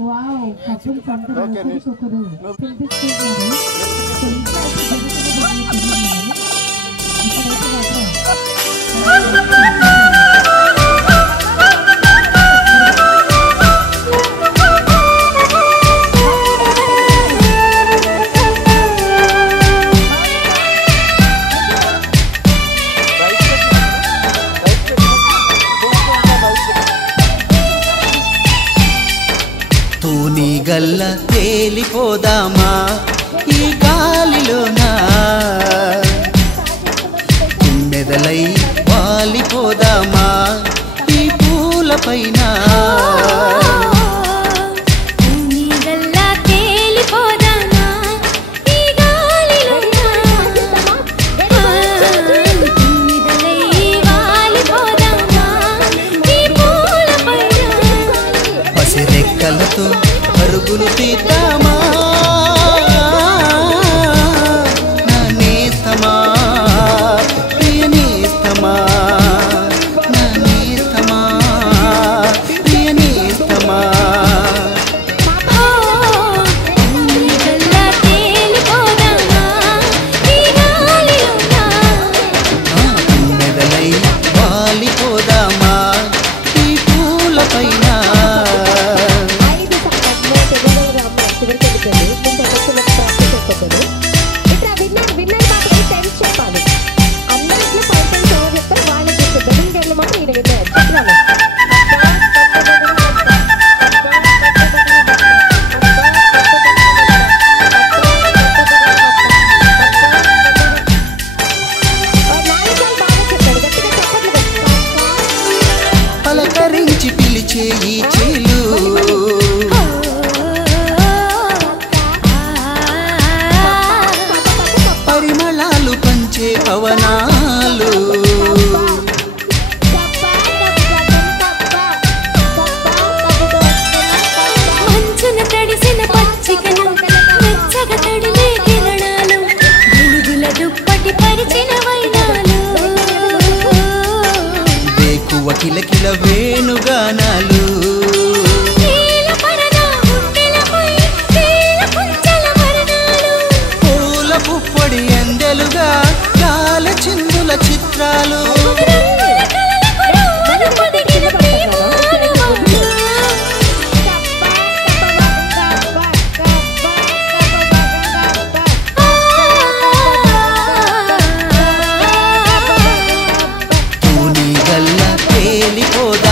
వావ్ కప్పులు పంటలు ఒకరు తూని గల్ల తేలిపోదామా ఈ గాలిలోనా మెదలై వాలిపోదామా ఈ పూలపైన పసిరెక్కలతో పరుగులు తీద్దామా నా నేస్తమా ప్రియ నేస్తమా నా నేస్తమా ప్రియ నేస్తమా మెదలై వాలిపోదామా ఈ పూలపైన పలకరించి పిలిచే ఈ చేలు పరిమళాలు పంచే పవనాలు మంచున తడిసిన పచ్చికలు మెచ్చగా తడిమే కిరణాలు వెలుగుల దుప్పటి పరిచిన వైనాలు వేకువ కిలకిల వేణుగానాలు పూల పుప్పొడి ఎండెలుగా గాల చిందుల చిత్రాలు తూని గల్ల తేలిపోదా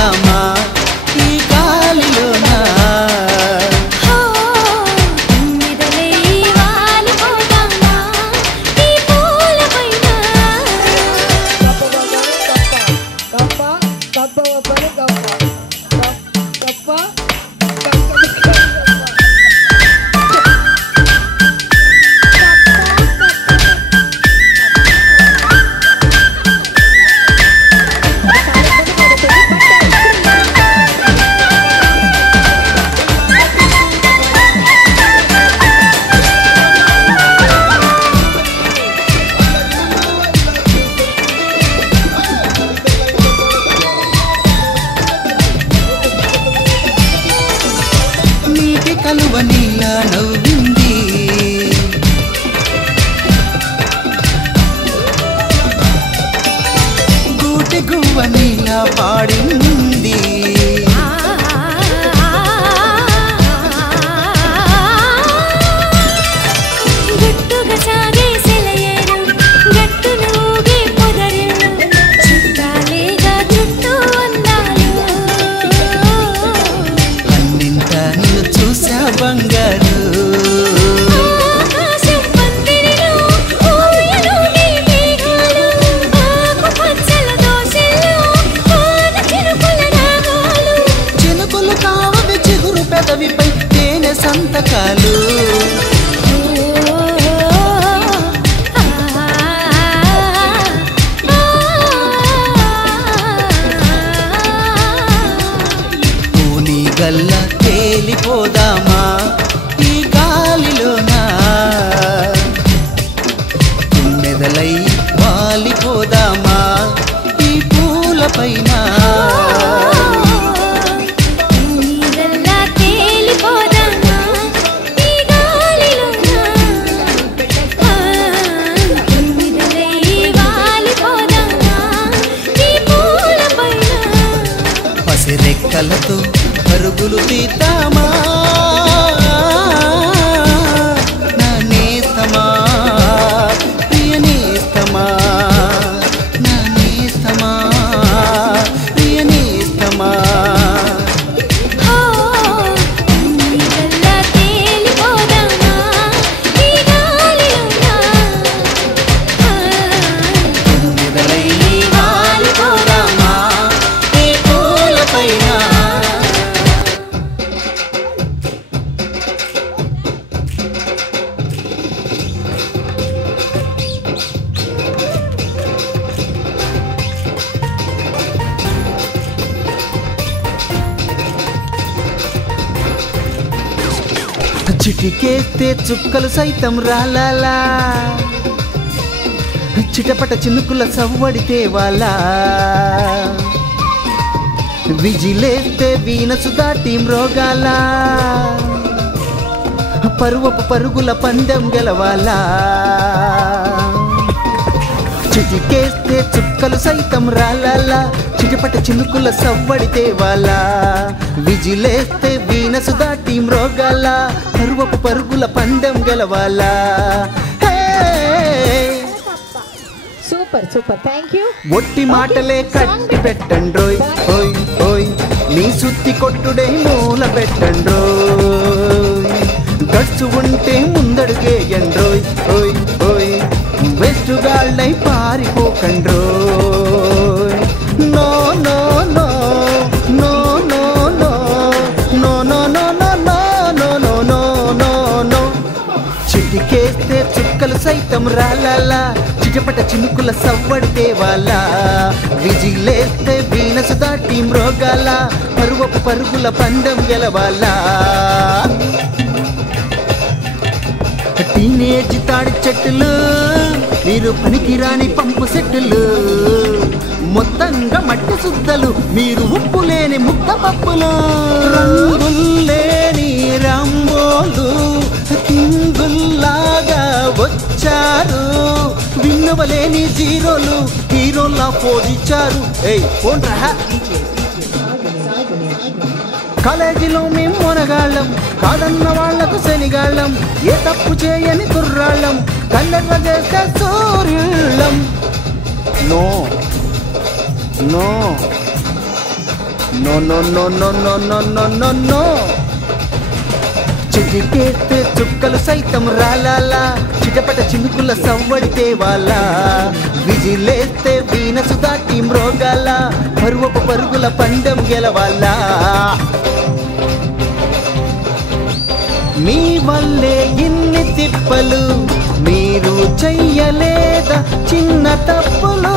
గుండె గువ్వనిలా పాడింది. గుట్టుగా సాగే సెలయేరు గట్టున ఊగే పొదరిల్లు చుట్టాలేగా చుట్టూ అందాలు అన్నింట నిన్ను చూసా బంగారు. ఆకాశం పందిరిలో ఊయలూగే మేఘాలు ఆకుపచ్చల దోసెల్లో వాన చినుకుల రాగాలు చినుకులు కావవి చిగురు పెదవిపై తేనె సంతకాలు. పూని గల్ల తేలిపోదామా ఈ గాలిలోనా, తుమ్మెదలై వాలిపోదామా ఈ పూలపైన. నీడల్లా తేలిపోదామా ఈ గాలిలోన తుమ్మెదలై వాలిపోదామా ఈ పూలపైన. పసిరెక్కలతో పరుగులు తీద్దామా నా నేస్తమా ప్రియ నేస్తమా, నా నేస్తమా ప్రియ నేస్తమా. నీడల్లా తేలిపోదామా ఈ గాలిలోన తుమ్మెదలై వాలిపోదామా ఈ పూలపైన. చిటికేస్తే చుక్కలు సైతం రాలాలా, చిటపట చినుకుల సవ్వడితే వాళ్ళ, విజిలేస్తే వీనసు దాటి మ్రోగాల, పరువపు పరుగుల పందెం గెలవాలా. చిటికేస్తే చుక్కలు సైతం రాలాలా, చిటపట చినుకుల సవ్వడితే వాళ్ళ, విజిలేస్తే వీనసు దాటి మ్రోగాల, పరువపు పరుగుల పందెం గెలవాలా. Super super, thank you. ఒట్టి మాటలే కట్టి పెట్టండ్రోయ్ ఓయ్ ఓయ్, నీ సుత్తి కొట్టుడే మూల పెట్టండ్రోయ్, గట్సు ఉంటే ముందడుగేయండ్రోయ్ ఓయ్ ఓయ్, వెస్టుగాళ్ళై పారిపోకండ్రోయ్. No no no no no no no no no no no no no no no. చిటికేస్తే చుక్కలు సైతం రాలాలా, చిటపట చినుకుల సవ్వడితే వాళ్ళ, విజిలేస్తే వీనసు దాటి మ్రోగాల, పరువపు పరుగుల పందెం గెలవాలా. టీనేజ్ తాడి చెట్టులు మీరు పనికిరాని పంపు సెట్టులు, మొత్తంగా మట్టి సుద్దలు మీరు ఉప్పు లేని ముద్ద పప్పులు, రంగుల్లేని రంబోలు కింగుల్లాగా వచ్చారు, విన్నవలేని జీరోలు హీరోల్లా పోజిచ్చారు. ఏయ్ పోండ్రా, కాలేజీలో మేము మొనగాళ్ళం, కాదన్న వాళ్లకు శనిగాళ్ళం, ఏ తప్పు చేయని కుర్రాళ్ళం, కళ్ళెర్ర చేస్తే సూర్యుళ్ళం. No no no no no no no no no no no. చిటికేస్తే చుక్కలు సైతం రాలాలా, చిటపట చినుకుల సవ్వడితే వాళ్ళ, విజిలేస్తే వీనసు దాటి మ్రోగాల, పరువపు పరుగుల పందెం గెలవాలా. మీ వల్లే ఇన్ని తిప్పలు, మీరు చెయ్యలేదా చిన్న తప్పులు,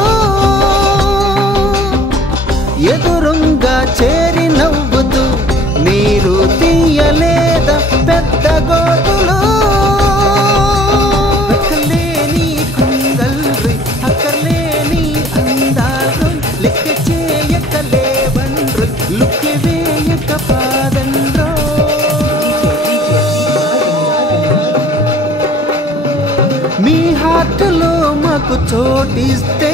ఎదురుంగా చేరి నవ్వుతూ మీరు తీయలేదా పెద్ద గోతులు. అక్కర్లేని కుంగల్రి అక్కర్లేని అందాలు, లెక్క చేయకలేవండ్రు లుక్కి వేయక పాదండ్రో. మీ హార్ట్లో మాకు చోటిస్తే,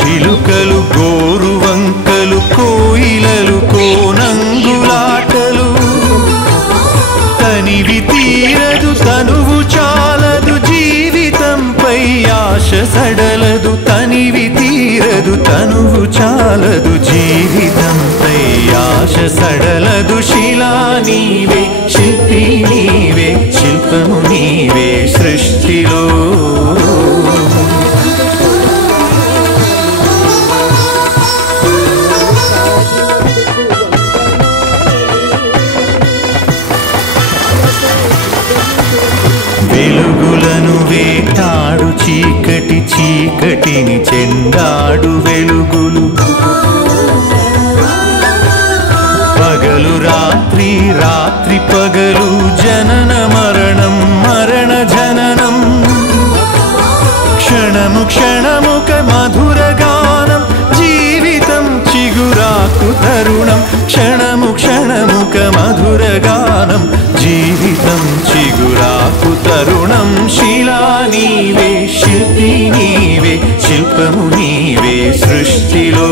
చిలుకలు గోరువంకలు కోయిలలు కోనంగులాటలు తనివి తీరదు తనువు చాలదు జీవితంపై ఆశ సడలదు తనివి తీరదు తనువు చాలదు జీవితంపై ఆశ సడలదు శిలా నీవే శిల్పి నీవే శిల్పము నీవే సృష్టిలో వెలుగులను వేటాడు చీకటి చీకటిని చెండాడు వెలుగులు పగలు రాత్రి రాత్రి పగలు జనన మరణం మరణ జననం క్షణము క్షణముక మధుర గానం జీవితం చిగురాకు తరుణం క్షణము క్షణముక మధుర గానం జీవితం చిగురాకు తరుణం శిలా నీవే శిల్పి నీవే శిల్పము నీవే సృష్టిలో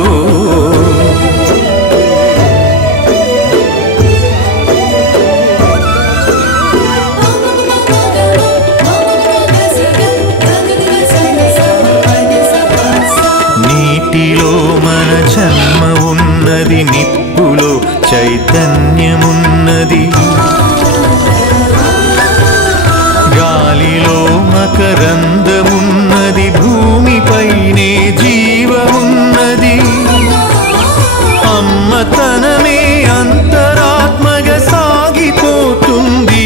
నీటిలో మన జన్మ ఉన్నది నిప్పులో చైతన్యమున్నది గాలిలో మకరందమున్నది భూమిపైనే జీవమున్నది అమ్మతనమే అంతరాత్మగా సాగిపోతుంది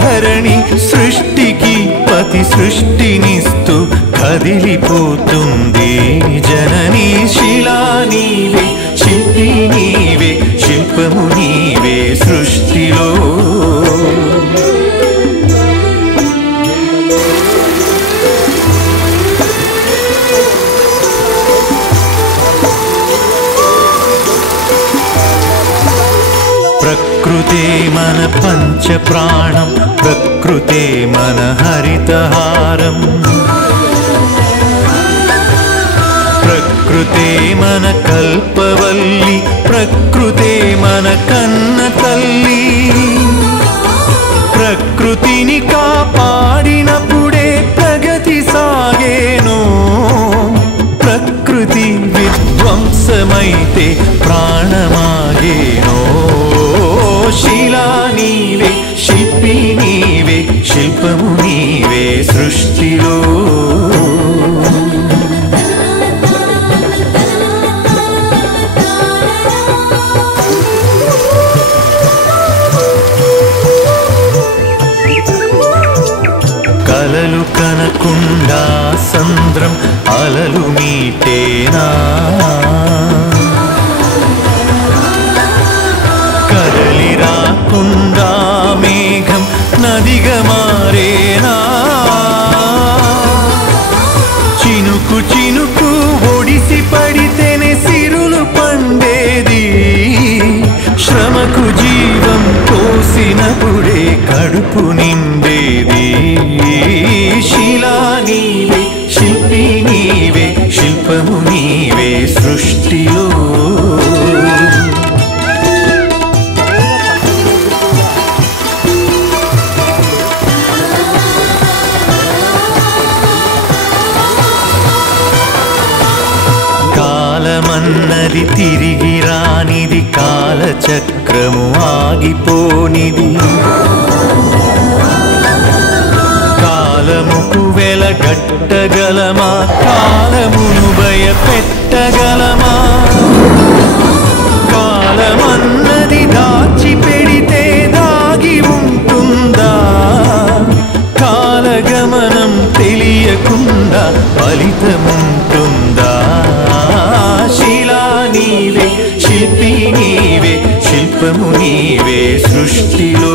ధరణి సృష్టికి పతి సృష్టినిస్తూ కదిలిపోతుంది జననీ శిలా నీవే శిల్పి నీవే శిల్పము నీవే సృష్టిలో ప్రకృతే మన పంచ ప్రాణం ప్రకృతే మన హరితహారం ప్రకృతే మన కల్పవల్లి ప్రకృతే మన కన్న తల్లి ప్రకృతిని కాపాడినప్పుడే ప్రగతి సాగేను ప్రకృతి విధ్వంసమైతే ప్రాణమాగేనో శిలా నీవే శిల్పి నీవే శిల్పము నీవే సృష్టిలో కలలు కనకుండా సంద్రం అలలు మీటేనా కదలి రాకుండా మేఘం నదిగా మారేనా చినుకు చినుకు ఒడిసి పడితేనే సిరులు పండేది శ్రమకు జీవం పోసినప్పుడే కడుపు నిండేది శిలా నీవే శిల్పి నీవే శిల్పము నీవే సృష్టిలో కాలమన్నది తిరిగి రానిది కాలచక్రము ఆగిపోనిది కాలముకు వెలగట్టగలమా కాలమును భయపెట్టగలమా కాలమన్నది దాచి పెడితే దాగి ఉంటుందా కాలగమనం తెలియకుండా ఫలితముంటుందా శిలా నీవే శిల్పి నీవే శిల్పము నీవే సృష్టిలో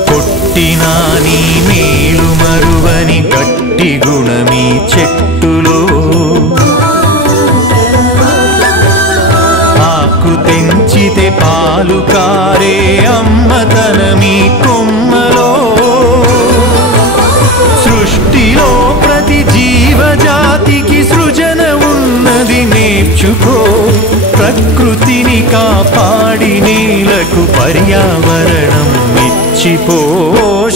కొట్టినా నీ మేలు మరువని గట్టి గుణమీ చెట్టులో ఆకు తెంచితే పాలు కారే అమ్మతనమీ కొమ్మలో. సృష్టిలో ప్రతి జీవజాతికి సృజన ఉన్నది నేర్చుకో. ప్రకృతిని కాపాడి నేలకు పర్యావరణం ఇచ్చిపో.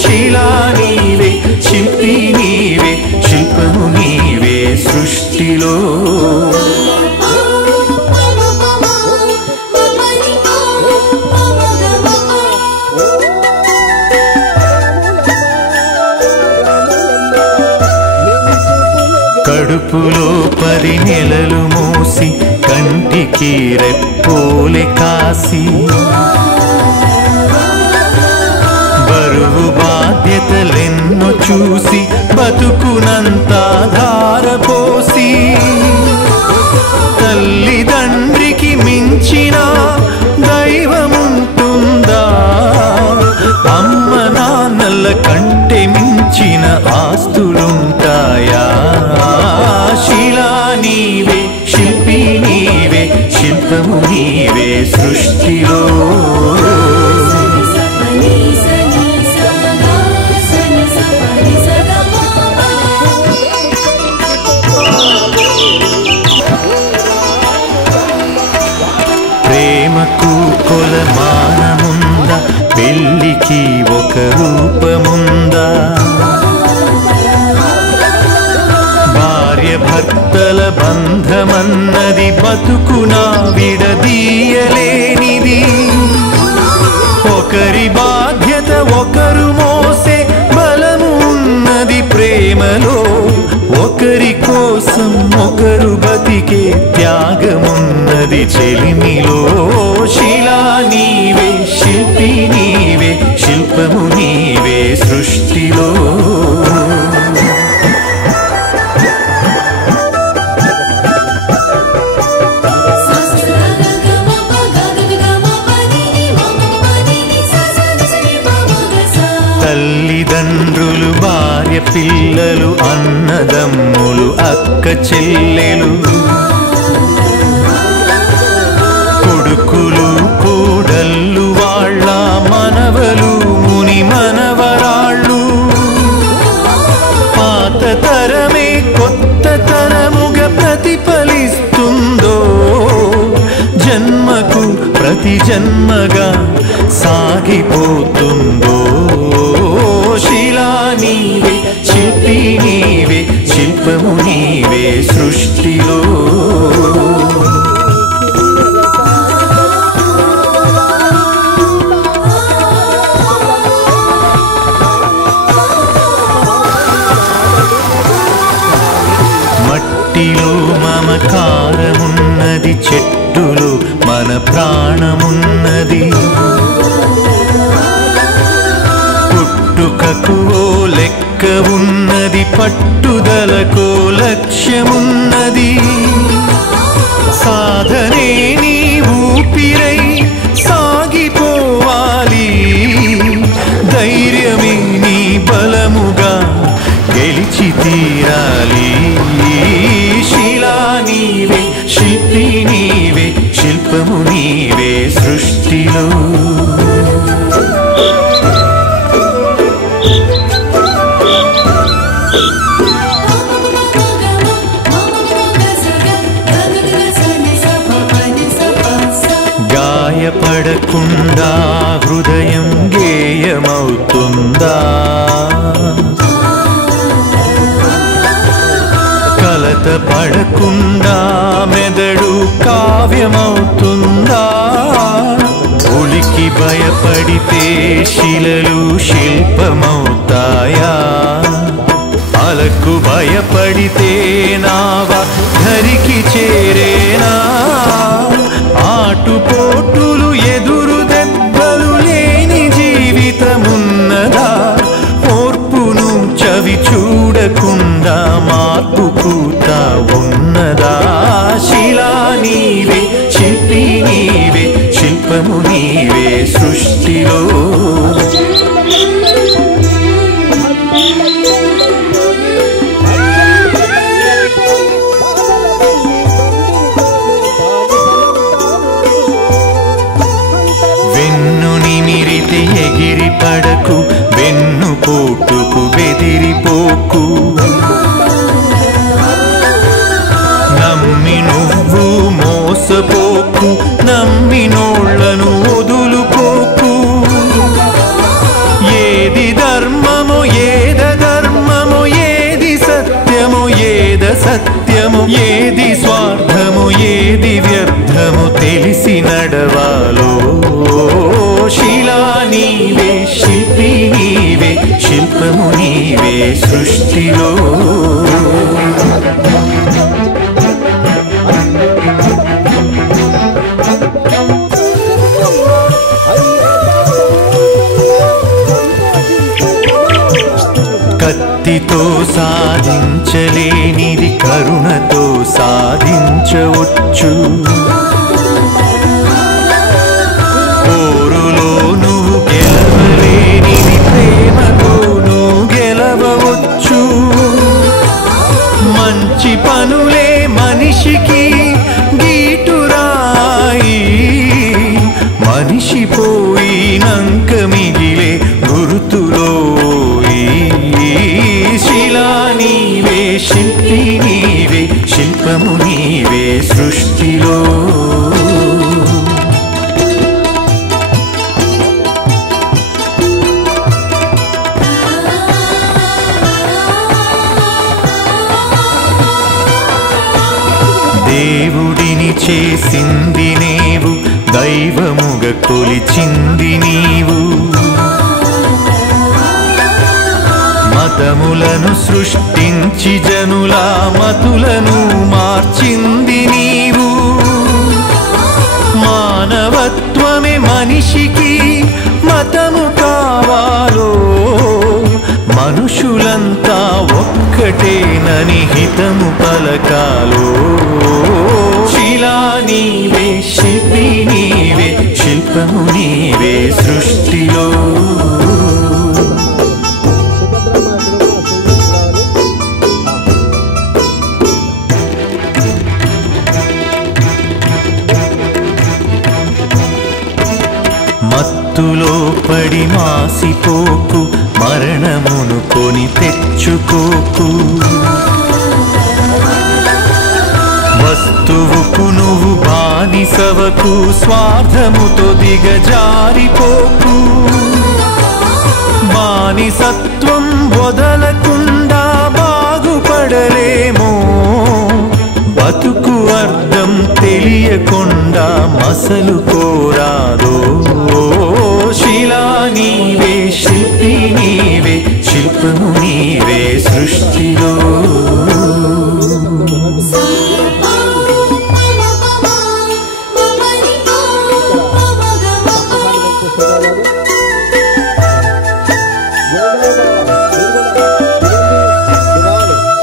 శిలా నీవే, శిల్పి నీవే, శిల్పము నీవే సృష్టిలో. కడుపులో 10 నెలలు మోసి కంటికి రెప్పోలే కాసి. బరువు బాధ్యతలెన్నో చూసి బతుకునంతా ధారపోసి. తల్లిదండ్రికి మించిన దైవముంటుందా? అమ్మ నాన్నల కంటే మించిన ఆస్తులుంటాయా? శిలా నీవే, శిల్పి నీవే, శిల్పము నీవే సృష్టిలో. ప్రేమకు కొలమానముందా? పెళ్ళికి ఒక రూపముందా? భార్య భర్తల బంధమన్నది బతుకునా విడదీయలేనిది. ఒకరి బాధ్యత ఒకరు మోసే బలము ఉన్నది ప్రేమలో. ఒకరి కోసం ఒకరు బతికే త్యాగమున్నది చెలిమిలో. శిలా నీవే, శిల్పి నీవే, శిల్పము నీవే సృష్టిలో. తల్లిదండ్రులు, భార్య పిల్లలు, అన్నదమ్ములు, అక్క చెల్లెలు, కొడుకులు కోడళ్ళు, వాళ్ళ మనవలు, ముని మనవరాళ్ళు. పాత తరమే కొత్త తరముగా ప్రతిఫలిస్తుందో. జన్మకు ప్రతి జన్మగా సాగిపోతుందో. శిలా నీవే, శిల్పి నీవే, శిల్పము నీవే సృష్టిలో. మట్టిలో మమకారమున్నది, చెట్టులో మన ప్రాణమున్నది. పుట్టుకకు ఓ లెక్క ఉన్నది, పట్టుదలకు లక్ష్యమున్నది. సాధనే నీ ఊపిరై సాగిపోవాలి. ధైర్యమే నీ బలముగా గెలిచి తీరాలి. శిలా నీవే, శిల్పి నీవే, శిల్పము నీవే సృష్టిలో. గాయపడకుండా హృదయం గేయమవుతుందా? కలత పడకుండా మెదడు కావ్యమవుతుందా? ఉలికి భయపడితే శిలలు శిల్పమవుతాయా? అలకు భయపడితే నావ ధరికి చేరేనా? ఆటుపోటులు ఎదురు దెబ్బలు లేని జీవితమున్నదా? ఓర్పును చవి చూడకుండా మార్పు కూత ఉన్నదా? శిలా నీవే, శిల్పి నీవే, శిల్పము నీవే సృష్టిలో. ఎదిరించి ఎగిరి పడకు, వెన్ను పోటుకు బెదిరిపోకు. నమ్మి నువ్వు మోసపోకు, నమ్మినోళ్లను వదులుకోకు. ఏది ధర్మమో ఏద ధర్మమో, ఏది సత్యమో ఏద సత్యమో, ఏది స్వార్థము ఏది వ్యర్థము తెలిసి నడవాలో. శిలా నీవే, శిల్పి నీవే, శిల్పము నీవే సృష్టిలో. కత్తితో సాధించలేనిది కరుణతో సాధించవచ్చు. పోరులో నువ్వు గెలవలేనిది ప్రేమతో నువ్వు గెలవవచ్చు. మంచి పనులే మనిషికి గీటురాయి, మనిషి పోయినంక మిగిలే గుర్తులో. శిలా నీవే, శిల్పి నీవే, శిల్పము నీవే సృష్టిలో. దేవుడిని చేసింది నీవు, దైవముగా కొలిచింది నీవు. మతములను సృష్టించి జనుల మతులను మార్చింది నీవు. మానవత్వమే మనిషికి మతము కావాలో, మనుషులంతా ఒక్కటేనని హితము పలకాలో. శిలా నీవే, శిల్పి నీవే, శిల్పము నీవే సృష్టిలో. మత్తులో పడి మాసిపోకు, మరణమును కొని తెచ్చుకోకు. వస్తువుకు నువ్వు బానిసవకు, స్వార్థముతో దిగజారిపోకు. బానిసత్వం వదలకుండా బాగుపడలేమో, బతుకు అర్థం తెలియకుండా మసలు కోరాదో. శిలా నీవే, శిల్పి నీవే, శిల్పము నీవే సృష్టిలో.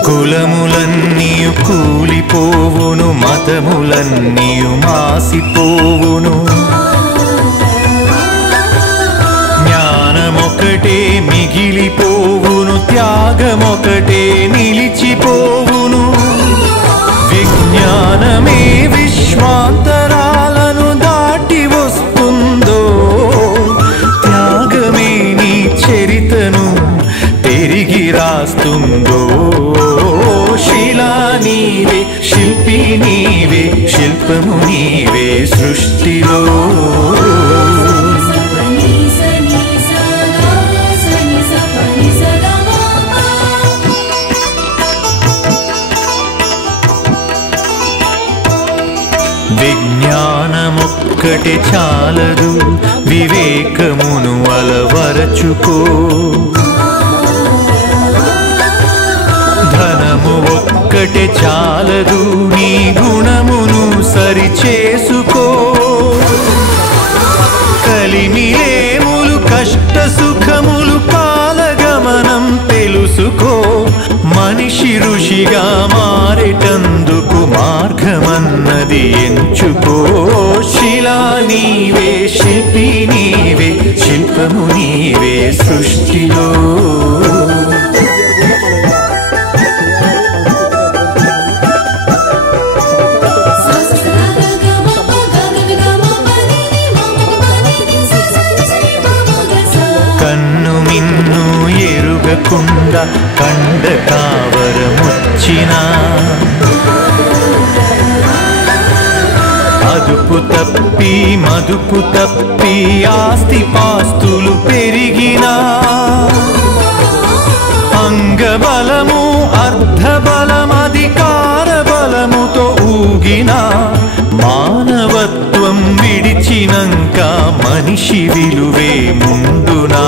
కులములన్నీయు కూలిపోవును, మతములన్నీయు మాసిపోవును. జ్ఞానమొకటే మిగిలిపోవును, త్యాగమొకటే నిలిచిపోవును. విజ్ఞానమే విశ్వాంతరాలను దాటి వస్తుందో, త్యాగమే నీ చరితను తిరిగి రాస్తుందో. శిలా నీవే, శిల్పి నీవే, శిల్పము నీవే సృష్టిలో. విజ్ఞానమొక్కటే చాలదు, వివేకమును అలవరచుకో. ధనము ఒక్కటే చాలదు, నీ గుణమును సరిచేసుకో. కలిమిలేములు కష్ట సుఖములు కాలగమనం తెలుసుకో. మనిషి ఋషిగా మారేటందుకు మార్గమన్నది ఎంచుకో. శిలా నీవే, శిల్పి నీవే, శిల్పము నీవే సృష్టిలో. తప్పి మదుపు తప్పి ఆస్తి పాస్తులు పెరిగినా అంగబలము అర్ధబలం అధికార బలముతో ఊగినా మానవత్వం విడిచినంక మనిషి విలువే ముందునా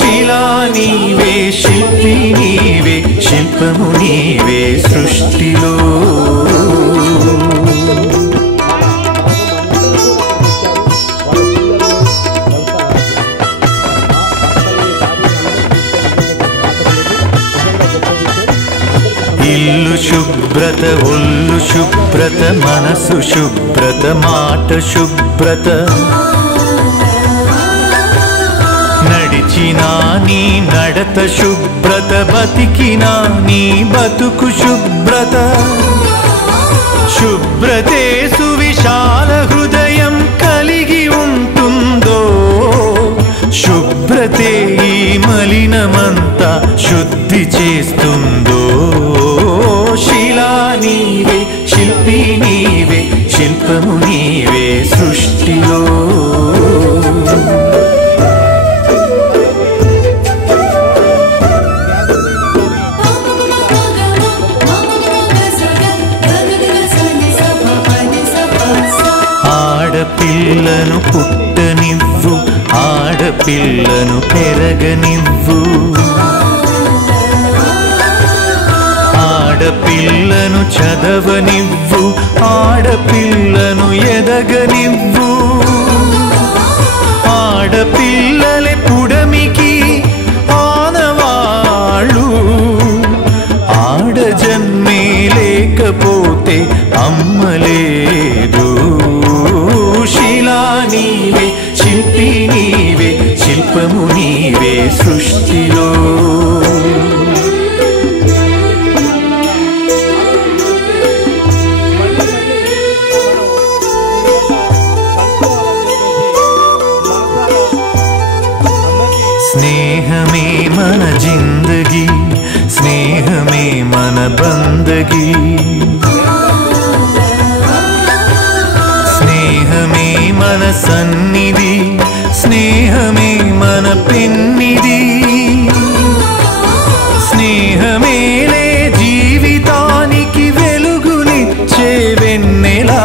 శిలా నీవే శిల్పి నీవే శిల్పము నీవే సృష్టిలో ఇల్లు శుభ్రత ఒళ్ళు శుభ్రత మనసు శుభ్రత మాట శుభ్రత నడిచినా నీ నడత శుభ్రత బతికినా నీ బతుకు శుభ్రత శుభ్రతే సువిశాల హృదయం కలిగి ఉంటుందో శుభ్రతే ఈ మలినమంతా శుద్ధి చేస్తుందో శిలా నీవే శిల్పి నీవే శిల్పము నీవే సృష్టిలో ఆడపిల్లను పుట్టనివ్వు ఆడపిల్లను పెరగనివ్వు ఆడపిల్లను చదవనివ్వు ఆడపిల్లను ఎదగనివ్వు ఆడపిల్లలే పుడమికి ఆనవాళ్ళు ఆడజన్మే లేకపోతే అమ్మలేదు శిలా నీవే శిల్పి నీవే శిల్పము నీవే సృష్టిలో స్నేహమే మన జిందగీ స్నేహమే మన బందగీ స్నేహమే మన సన్నిధి స్నేహమే మన పెన్నిధి స్నేహమేలే జీవితానికి వెలుగునిచ్చే వెన్నెలా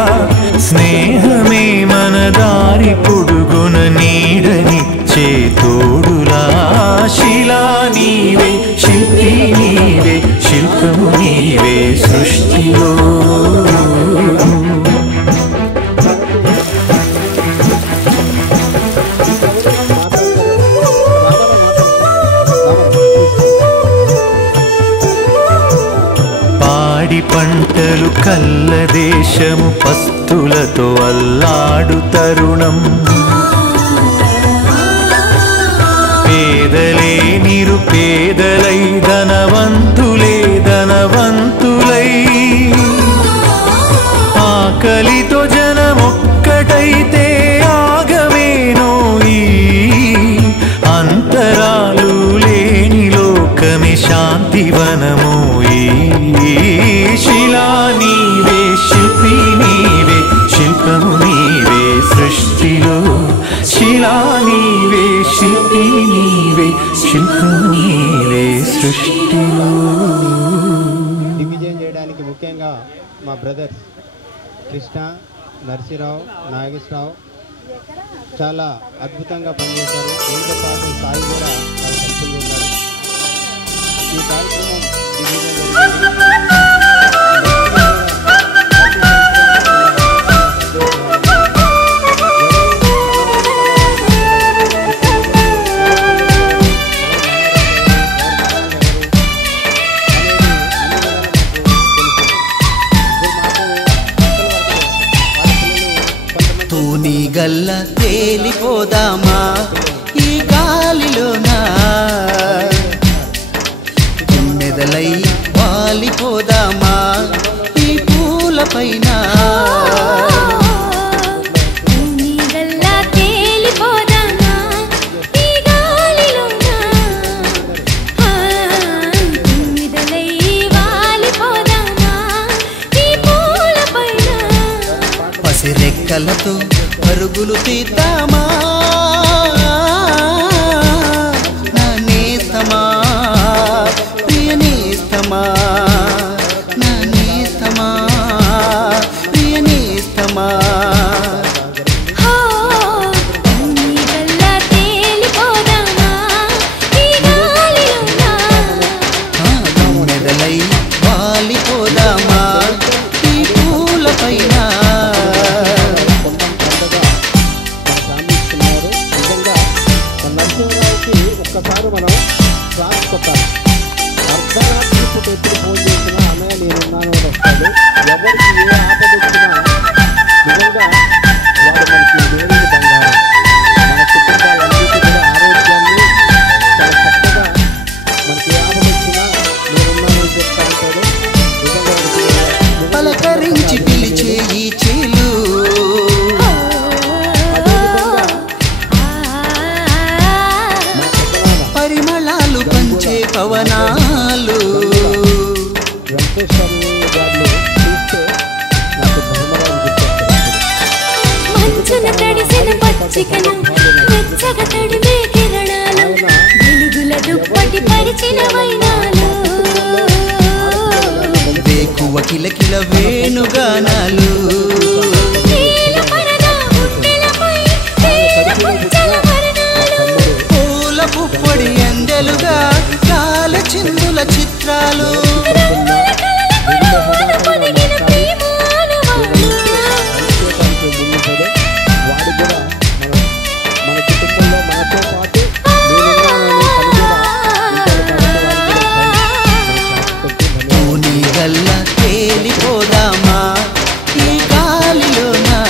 స్నేహమే మన దారి పొడుగున నీడనిచ్చే తోడులా శిలా నీవే శిల్పి నీవే శిల్పము నీవే సృష్టిలో పాడి పంటలు కల్ల దేశము పస్తులతో అల్లాడు తరుణం పేదలే నిరుపేదలై ధనవంతులే ధనవంతులై ఆకలితో జనమొక్కటైతే ఆగమేనోయి అంతరాలు లేని లోకమే శాంతివనమోయి శిలా నీవే శిల్పి నీవే శిల్పము నీవే సృష్టిలో శిలా నీవే శిల్పి నీవే శిల్పము నీవే సృష్టిలో దిగ్విజయం చేయడానికి ముఖ్యంగా మా బ్రదర్స్ కృష్ణ నర్సిరావు నాగేశ్వరరావు చాలా అద్భుతంగా పనిచేశారు. దీంతో పాటు సాయి కూడా చాలా హెల్ప్ఫుల్గా ఉన్నారు. ఈ కార్యక్రమం తూని గల్ల తేలిపోదామా ఈ గాలిలోనా తుమ్మెదలై వాలిపోదామా ఈ పూలపైన పసిరెక్కలతో పరుగులు తీద్దామా నా నేస్తమా ప్రియ నేస్తమా నా నేస్తమా ప్రియ నేస్తమా మెదలై వాలిపోదామా ఈ పూల పైన ఒక్కసారి మనం క్లాస్ కొట్టాలి. అర్ధరాత్రి పూట ఎప్పుడు ఫోన్ చేసినా అన్నయ్య నేనున్నాను అని వస్తాడు. ఎవరికి ఏ ఆపద వచ్చినా నిజంగా వాడు మనకి దేవుని బంగారం. మన కుటుంబాలన్నిటి కూడా ఆరోగ్యాన్ని చాలా చక్కగా మనకి ఏ ఆపద వచ్చినా నేనున్నానని చెప్తా ఉంటాడు. నిజంగా పలకరించి పిలిచే ఈ చేలు పరిమళాలు పంచే పవనాలు మంచున తడిసిన పచ్చికను వెచ్చగా తడిమే కిరణాలు వెలుగుల దుప్పటి పరిచిన వైనాలు వేకువ కిలకిల వేణుగానాలు పూల పుప్పొడి ఎండలుగా కాల చిందుల చిత్రాలు వాడు కూడా మన కుటుంబంలో మనతో పాటు పూని గల్ల తేలిపోదామా ఈ గాలిలోనా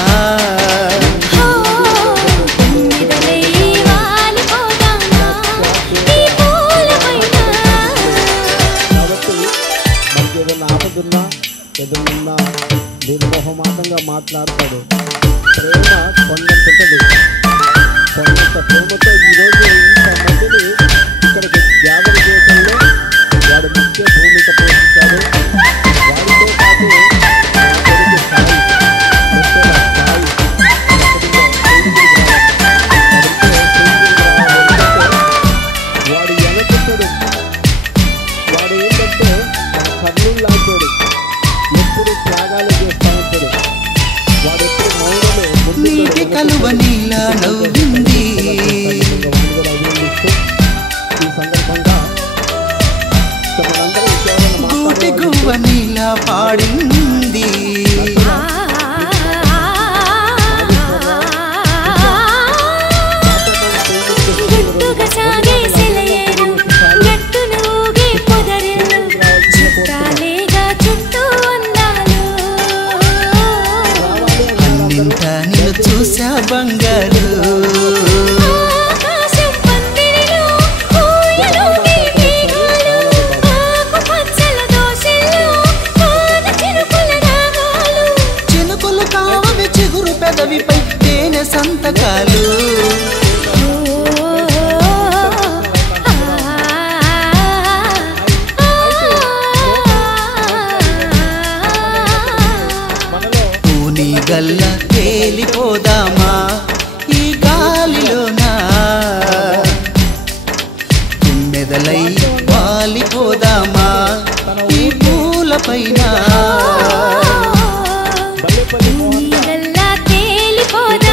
ఆపదున్నా ఎదురున్నా నిర్మోహమాటంగా మాట్లాడతాడు. ప్రేమ కొండంతుంటది. కొండంత ప్రేమతో ఈరోజు ఇంతమందిని ఇక్కడికి జాగరి దేశంలో వాడు ముఖ్య భూమిక పోషించాడు. వారితో పాటు కొడుకు సాయి, కొడుకుల సాయి వాడు వెనకుంటాడు. వాడు ఏంటంటే కర్నూలు లాంటాడు. ఎప్పుడు త్యాగాలు చేస్తూ ఉంటాడు. వాడు ఎప్పుడు మౌనమే నీటి కలువ నీలా నవ్వింది ఈ సందర్భంగా మనందరం కేవలం గూటి గువ్వ నీలా పాడింది గుట్టుగా సాగే సెలయేరు గట్టునూగే పొదరిల్లు చుట్టాలేగా చుట్టూ అందాలు అన్నింటా నిన్ను చూసా బంగారు ఆకాశం పందిరిలో ఊయలూగే మేఘాలు ఆకుపచ్చల దోసెల్లో వాన చినుకుల రాగాలు చినుకులు కావవి చిగురు పెదవిపై తేనె సంతకాలు పూని గల్ల తేలిపోదామా ఈ గాలిలోనా తుమ్మెదలై వాలిపోదామా ఈ పూల పైన నీడల్లా తేలిపోదా